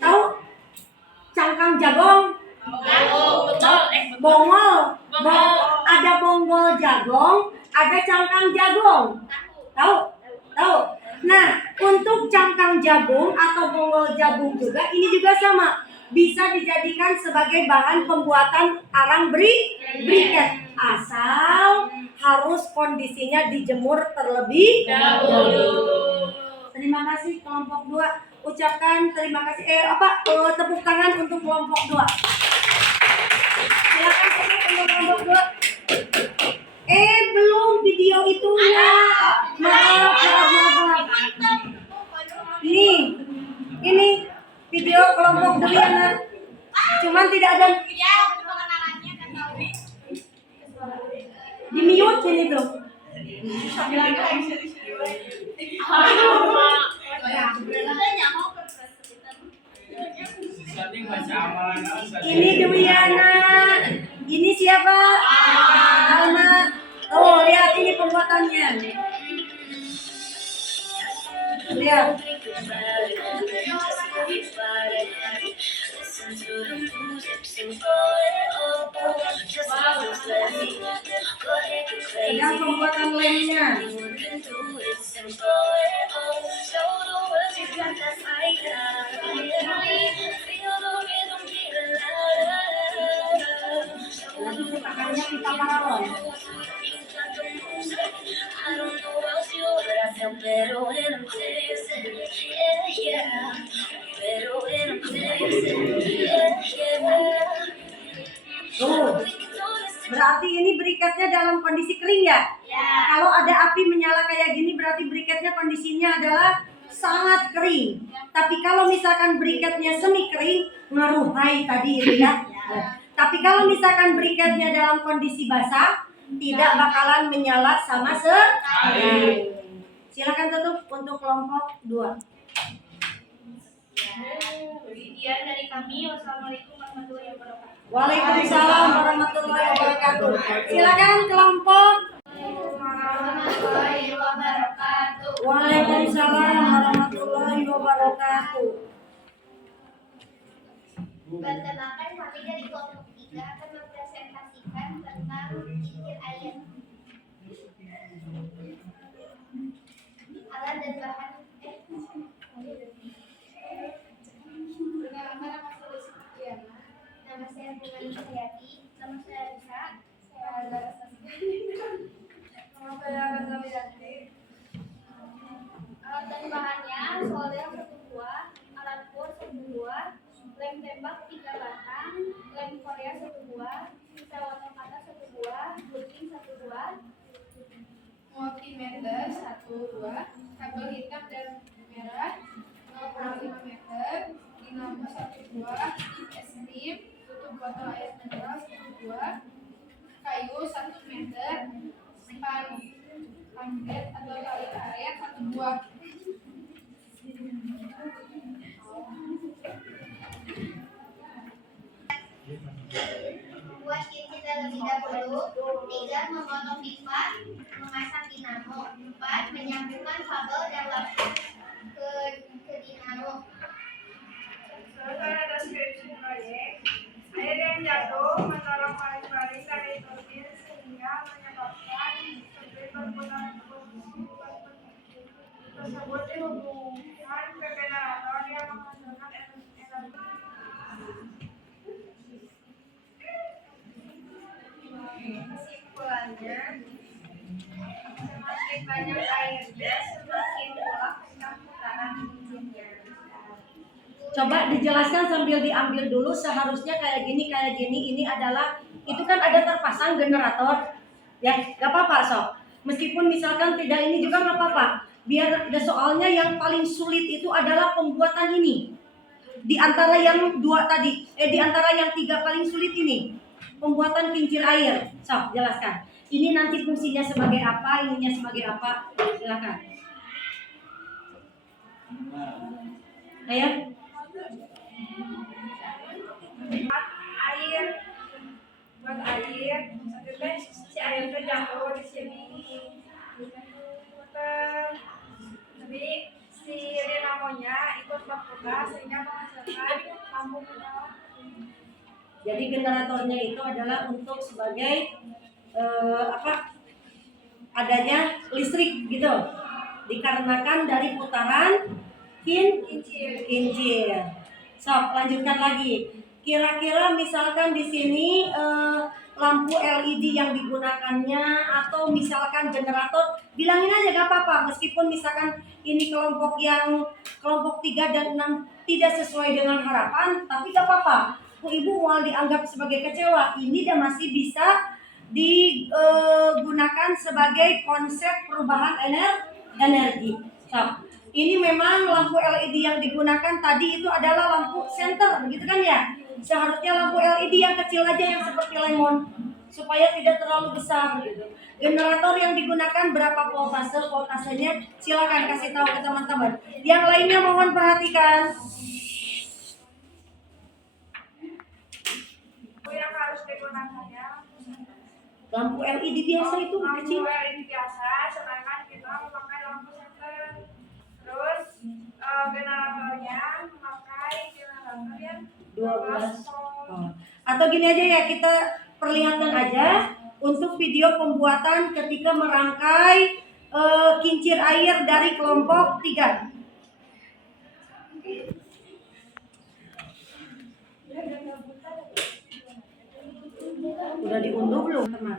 Tahu cangkang jagong? Bongol. Ada bonggol jagong, ada cangkang jagong. Tahu? Nah, untuk cangkang jagung atau bonggol jagung juga ini juga sama. Bisa dijadikan sebagai bahan pembuatan arang briket. Asal harus kondisinya dijemur terlebih dahulu. Terima kasih kelompok 2. Ucapkan terima kasih. Tepuk tangan untuk kelompok 2. Silakan tepuk untuk kelompok 2. Belum video itunya. Maaf. Ini video kelompok Duyana. Cuman tidak ada di mute ini tuh. Ini Duyana. Ini siapa? Alma. Oh, lihat ini pembuatannya. Lihat. Sedang pembuatan lemnya. dalam kondisi kering ya? Ya. Kalau ada api menyala kayak gini berarti briketnya kondisinya adalah sangat kering. Tapi kalau misalkan briketnya semi kering, ngaruhai tadi itu ya. Tapi kalau misalkan briketnya dalam kondisi basah, tidak bakalan menyala sama sekali. Silakan tutup untuk kelompok 2. Sekian dari kami. Wassalamualaikum warahmatullahi wabarakatuh. Waalaikumsalam warahmatullahi wabarakatuh. Silakan kelompok. Warahmatullahi wabarakatuh. Waalaikumsalam warahmatullahi wabarakatuh. Perkenalkan kami dari kelompok 3 akan mempresentasikan tentang kincir air. Alat dan bahan. Nama saya Bunga Nisayati. Nama saya Risa. Saya adalah Nama saya Rasa Widanti. Alat dan bahannya solder 1 buah, alat bor 1 buah, lem tembak 3 batang, lem Korea 1 buah, sisa watercolor 1 buah, gunting 1 buah, multimeter 1 buah, kabel hitam dan merah 0,5 meter, dinamo 1 buah, es krim, tutup botol air mineral 1 buah, kayu 1 meter, pamflet atau tali karet 1 buah. Buat kincir terlebih dahulu. 3. Memotong pipa, memasang dinamo. 4. Menyambungkan kabel dan lampu ke dinamo. Selesai ada skripsi proyek, air yang jatuh mendorong paling-paling dari turbin sehingga menyebabkan turbin berputar tersebut dihubungkan ke generator yang menghasilkan energi. Kesimpulannya, semakin banyak airnya, semakin pula kencang putaran mesinnya. Coba dijelaskan sambil diambil dulu. Seharusnya kayak gini. Ini adalah, itu kan ada terpasang generator. Ya, gak apa-apa sob. Meskipun misalkan tidak ini juga gak apa-apa. Biar soalnya yang paling sulit itu adalah pembuatan ini. Di antara yang 2 tadi, di antara yang 3 paling sulit ini. Pembuatan kincir air. Sob, jelaskan. Ini nanti fungsinya sebagai apa, ininya sebagai apa. Silakan. Ayo. Buat air, sebenarnya si air itu jatuh di sini. Tapi si dinamonya ikut berputar sehingga menghasilkan lampu merah. Jadi generatornya itu adalah untuk sebagai adanya listrik gitu. Dikarenakan dari putaran kincir. Sok, lanjutkan lagi. Kira-kira misalkan di sini lampu LED yang digunakannya atau misalkan generator, bilangin aja gak apa-apa. Meskipun misalkan ini kelompok 3 dan 6 tidak sesuai dengan harapan, tapi gak apa-apa. Ibu mau dianggap sebagai kecewa, ini dan masih bisa digunakan sebagai konsep perubahan energi. So, ini memang lampu LED yang digunakan tadi itu adalah lampu senter, gitu kan ya? Seharusnya lampu LED yang kecil aja yang seperti lemon, supaya tidak terlalu besar gitu. Generator yang digunakan berapa voltasenya? Silakan kasih tahu ke teman-teman. Yang lainnya mohon perhatikan. Yang harus digunakannya Lampu LED biasa itu kecil. lampu LED biasa, sedangkan kita memakai lampu senter. Terus generatornya memakai generator yang 12 volt. Atau gini aja ya, kita perlihatkan aja untuk video pembuatan ketika merangkai kincir air dari kelompok 3. Udah diunduh belum, teman?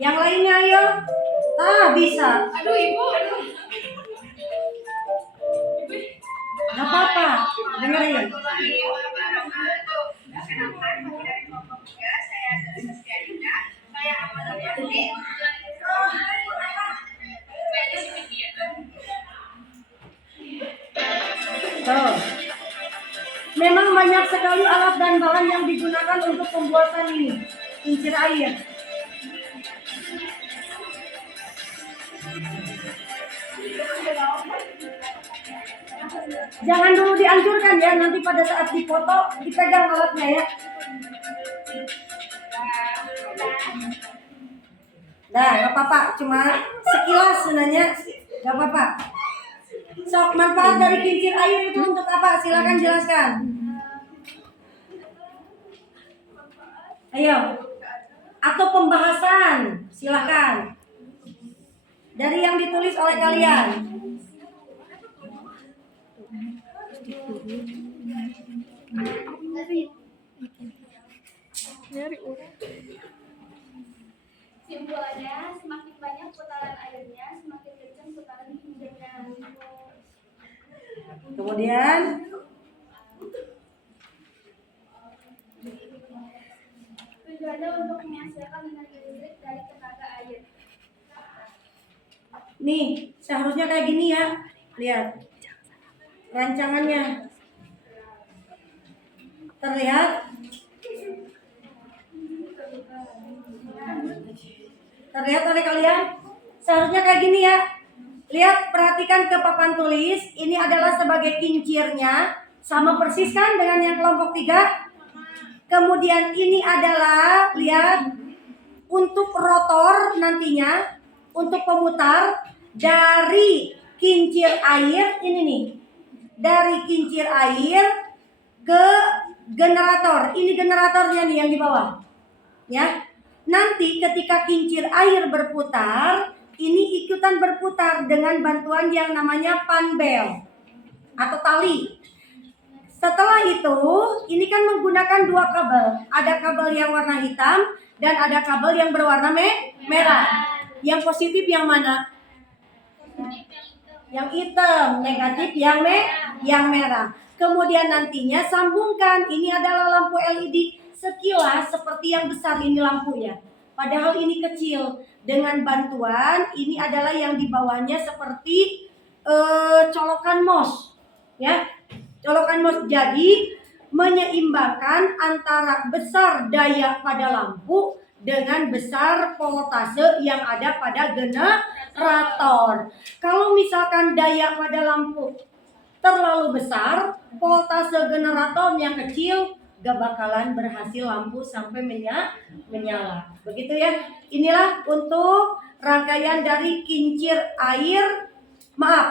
Yang lainnya ayo. Bisa. Aduh ibu, Gak apa-apa, dengerin. Kenapa banyak sekali alat dan bahan yang digunakan untuk pembuatan ini, kincir air. Jangan dulu dihancurkan ya, nanti pada saat dipoto dipegang alatnya ya. Nah, gak apa-apa, cuma sekilas sebenarnya, gak apa-apa. Sok, manfaat dari kincir air itu untuk apa? Silakan jelaskan. Ayo. Atau pembahasan, silakan. Dari yang ditulis oleh kalian. Simpulannya, semakin banyak putaran airnya, semakin kencang putaran kincirnya. Kemudian Tujuannya untuk menghasilkan energi listrik dari tenaga air. nih, seharusnya kayak gini ya. Lihat. Rancangannya. Terlihat? Terlihat oleh kalian? Seharusnya kayak gini ya. Lihat, perhatikan ke papan tulis. Ini adalah sebagai kincirnya. Sama persis kan dengan yang kelompok 3? Kemudian ini adalah, lihat, untuk rotor nantinya, untuk pemutar dari kincir air, ini nih. Dari kincir air ke generator. Ini generatornya nih yang di bawah. Ya. Nanti ketika kincir air berputar, ini ikutan berputar dengan bantuan yang namanya panbel atau tali. Setelah itu, ini kan menggunakan 2 kabel. Ada kabel yang warna hitam dan ada kabel yang berwarna merah. Yang positif yang mana? Yang hitam, negatif yang merah. Kemudian nantinya sambungkan. Ini adalah lampu LED. Sekilas seperti yang besar ini lampunya. Padahal ini kecil. Dengan bantuan ini adalah yang di bawahnya seperti colokan mos. Ya. Colokan mos, jadi menyeimbangkan antara besar daya pada lampu dengan besar voltase yang ada pada generator. Kalau misalkan daya pada lampu terlalu besar, voltase generatornya kecil, gak bakalan berhasil lampu sampai menyala. Begitu ya. Inilah untuk rangkaian dari kincir air,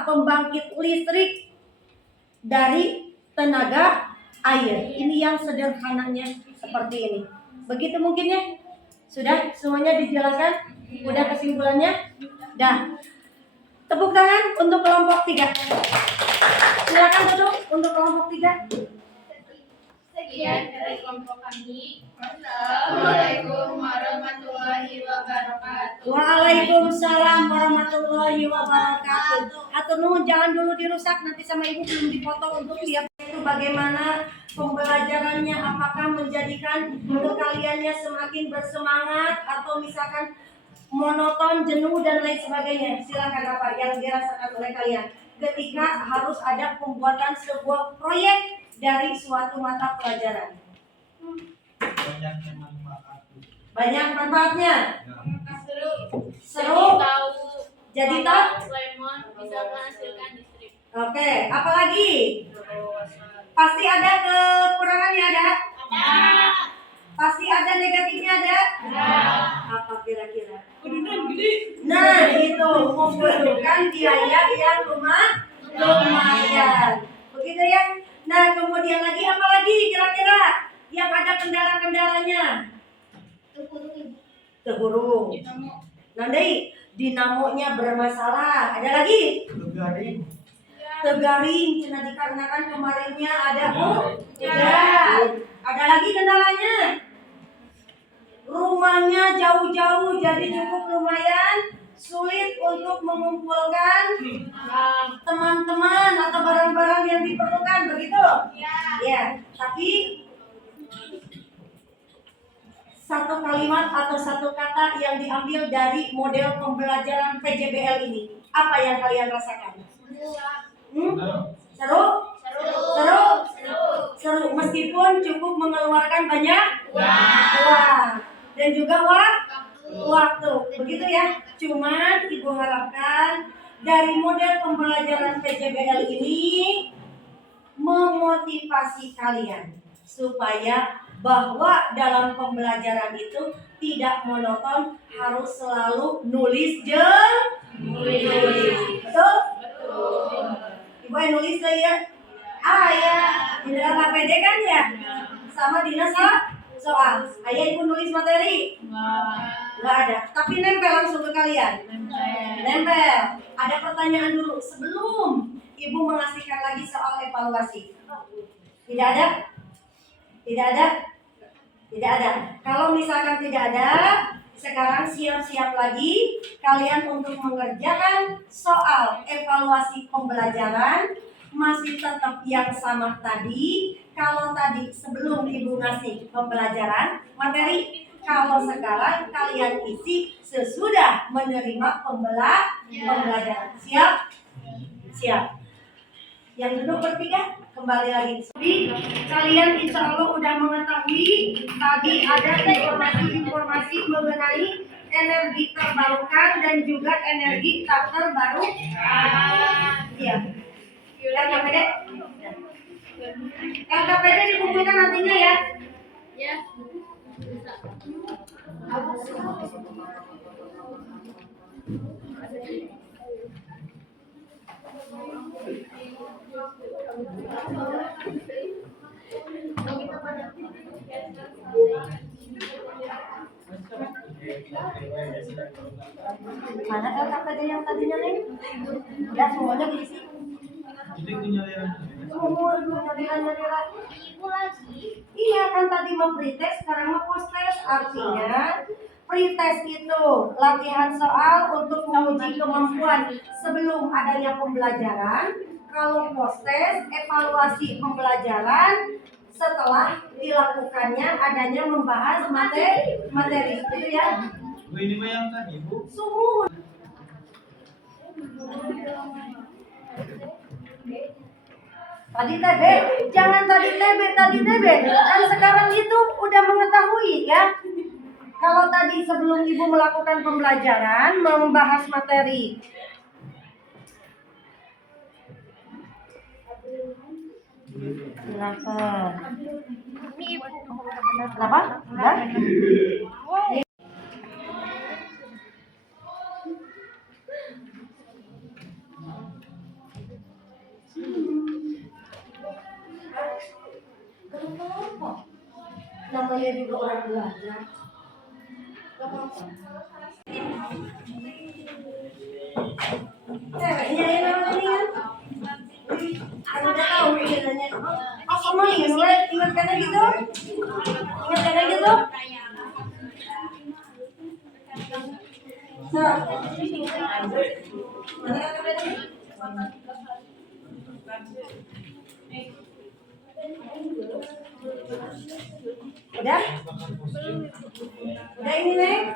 pembangkit listrik dari tenaga air. Ini yang sederhananya seperti ini. Begitu mungkin ya? Sudah semuanya dijelaskan? Udah kesimpulannya? Dah. Tepuk tangan untuk kelompok 3. Silakan duduk untuk kelompok 3. Sekian dari kelompok kami. Assalamualaikum warahmatullahi wabarakatuh. Waalaikumsalam warahmatullahi wabarakatuh. Atur nuhun, jangan dulu dirusak, nanti sama ibu belum dipoto untuk lihat itu bagaimana pembelajarannya, apakah menjadikan kaliannya semakin bersemangat atau misalkan monoton, jenuh dan lain sebagainya. Silakan apa yang dirasakan oleh kalian ketika harus ada pembuatan sebuah proyek dari suatu mata pelajaran. Banyak manfaatnya. Seru. Jadi tahu. Bisa menghasilkan listrik. Oke, apalagi? Pasti ada kekurangannya, ada? Pasti ada negatifnya, ada? Apa kira-kira? Nah, itu membutuhkan biaya yang lumayan. Begitu ya? Nah, kemudian lagi apa lagi kira-kira yang ada kendala-kendalanya? Tegurung. Nanti dinamonya bermasalah. Ada lagi? Tegaring. Cina dikarenakan kemarinnya ada hujan. Ada lagi kendalanya? Rumahnya jauh-jauh, jadi cukup lumayan sulit untuk mengumpulkan teman-teman atau barang-barang yang diperlukan, begitu? Ya. Tapi satu kalimat atau satu kata yang diambil dari model pembelajaran PJBL ini, apa yang kalian rasakan? Seru? Seru? seru meskipun cukup mengeluarkan banyak uang dan juga waktu. Begitu ya. Cuman Ibu harapkan dari model pembelajaran PJBL ini memotivasi kalian supaya bahwa dalam pembelajaran itu tidak monoton, harus selalu nulis. Betul? Ibu yang nulis ya? Ya, di dalam HPD kan ya? Sama Dina soal. Ayah Ibu nulis materi? Nggak ada. Tapi nempel langsung ke kalian. Nempel. Ada pertanyaan dulu sebelum Ibu mengasihkan lagi soal evaluasi. Tidak ada? Tidak ada? Tidak ada. Kalau misalkan tidak ada, sekarang siap-siap lagi kalian untuk mengerjakan soal evaluasi pembelajaran. Masih tetap yang sama tadi. Kalau tadi sebelum Ibu ngasih pembelajaran materi, kalau sekarang kalian isi sesudah menerima pembelajaran. Siap? Siap. Yang duduk bertiga kembali lagi. Jadi kalian insya Allah udah mengetahui tadi ada informasi mengenai energi terbarukan dan juga energi tak terbarukan. Iya. LKPD. LKPD dikumpulkan nantinya ya. Ya. Mana LKPD yang tadinya nih? Ya semuanya diisi. Ibu lagi. Iya kan tadi mau pretest, sekarang mau post-test. Artinya pretest itu latihan soal untuk menguji kemampuan sebelum adanya pembelajaran. Kalau post-test evaluasi pembelajaran setelah dilakukannya adanya membahas materi itu ya. Bu, ini mah yang tadi, Bu. Suhu. Tadi TB, jangan tadi TB. Dan sekarang itu udah mengetahui ya. Kalau tadi sebelum Ibu melakukan pembelajaran membahas materi. Silakan. Ini Ibu. Kenapa? Udah? Kenapa? Namanya juga orang belajar. Gak apa-apa. Ceweknya yang namanya kan? Udah tahu bedanya. Oh, kamu ingatkannya gitu? Ingatkannya gitu? Udah? Udah ini, Neng?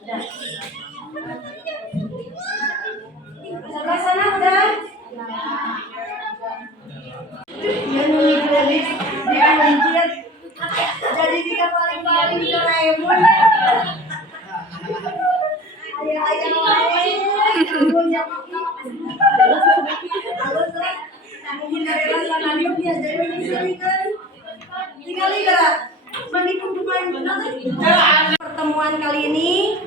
Udah. Sebelah sana udah? Dia nulis dia anjir. Jadi dia paling-paling Doraemon. Ayah lain. Punya halus lah. Mungkin dari rasa nadiuk ya jadi ini kan. Tinggal gak? Mendikung pertemuan kali ini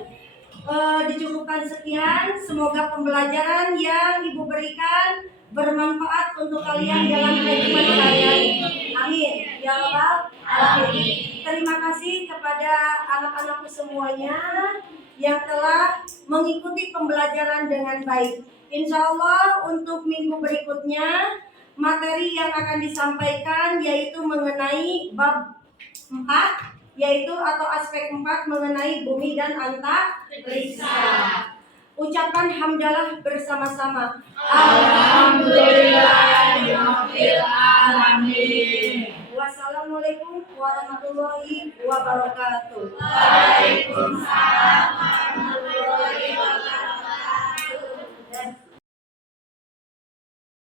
dicukupkan sekian. Semoga pembelajaran yang Ibu berikan bermanfaat untuk kalian dalam kehidupan sehari-hari. Amin. Ya Rabbal Alamin. Terima kasih kepada anak-anakku semuanya yang telah mengikuti pembelajaran dengan baik. Insya Allah untuk minggu berikutnya materi yang akan disampaikan yaitu mengenai bab 4 yaitu atau aspek 4 mengenai bumi dan antariksa. Ucapkan hamdalah bersama-sama. Alhamdulillahirabbil alamin. Wassalamualaikum warahmatullahi wabarakatuh. Waalaikumsalam.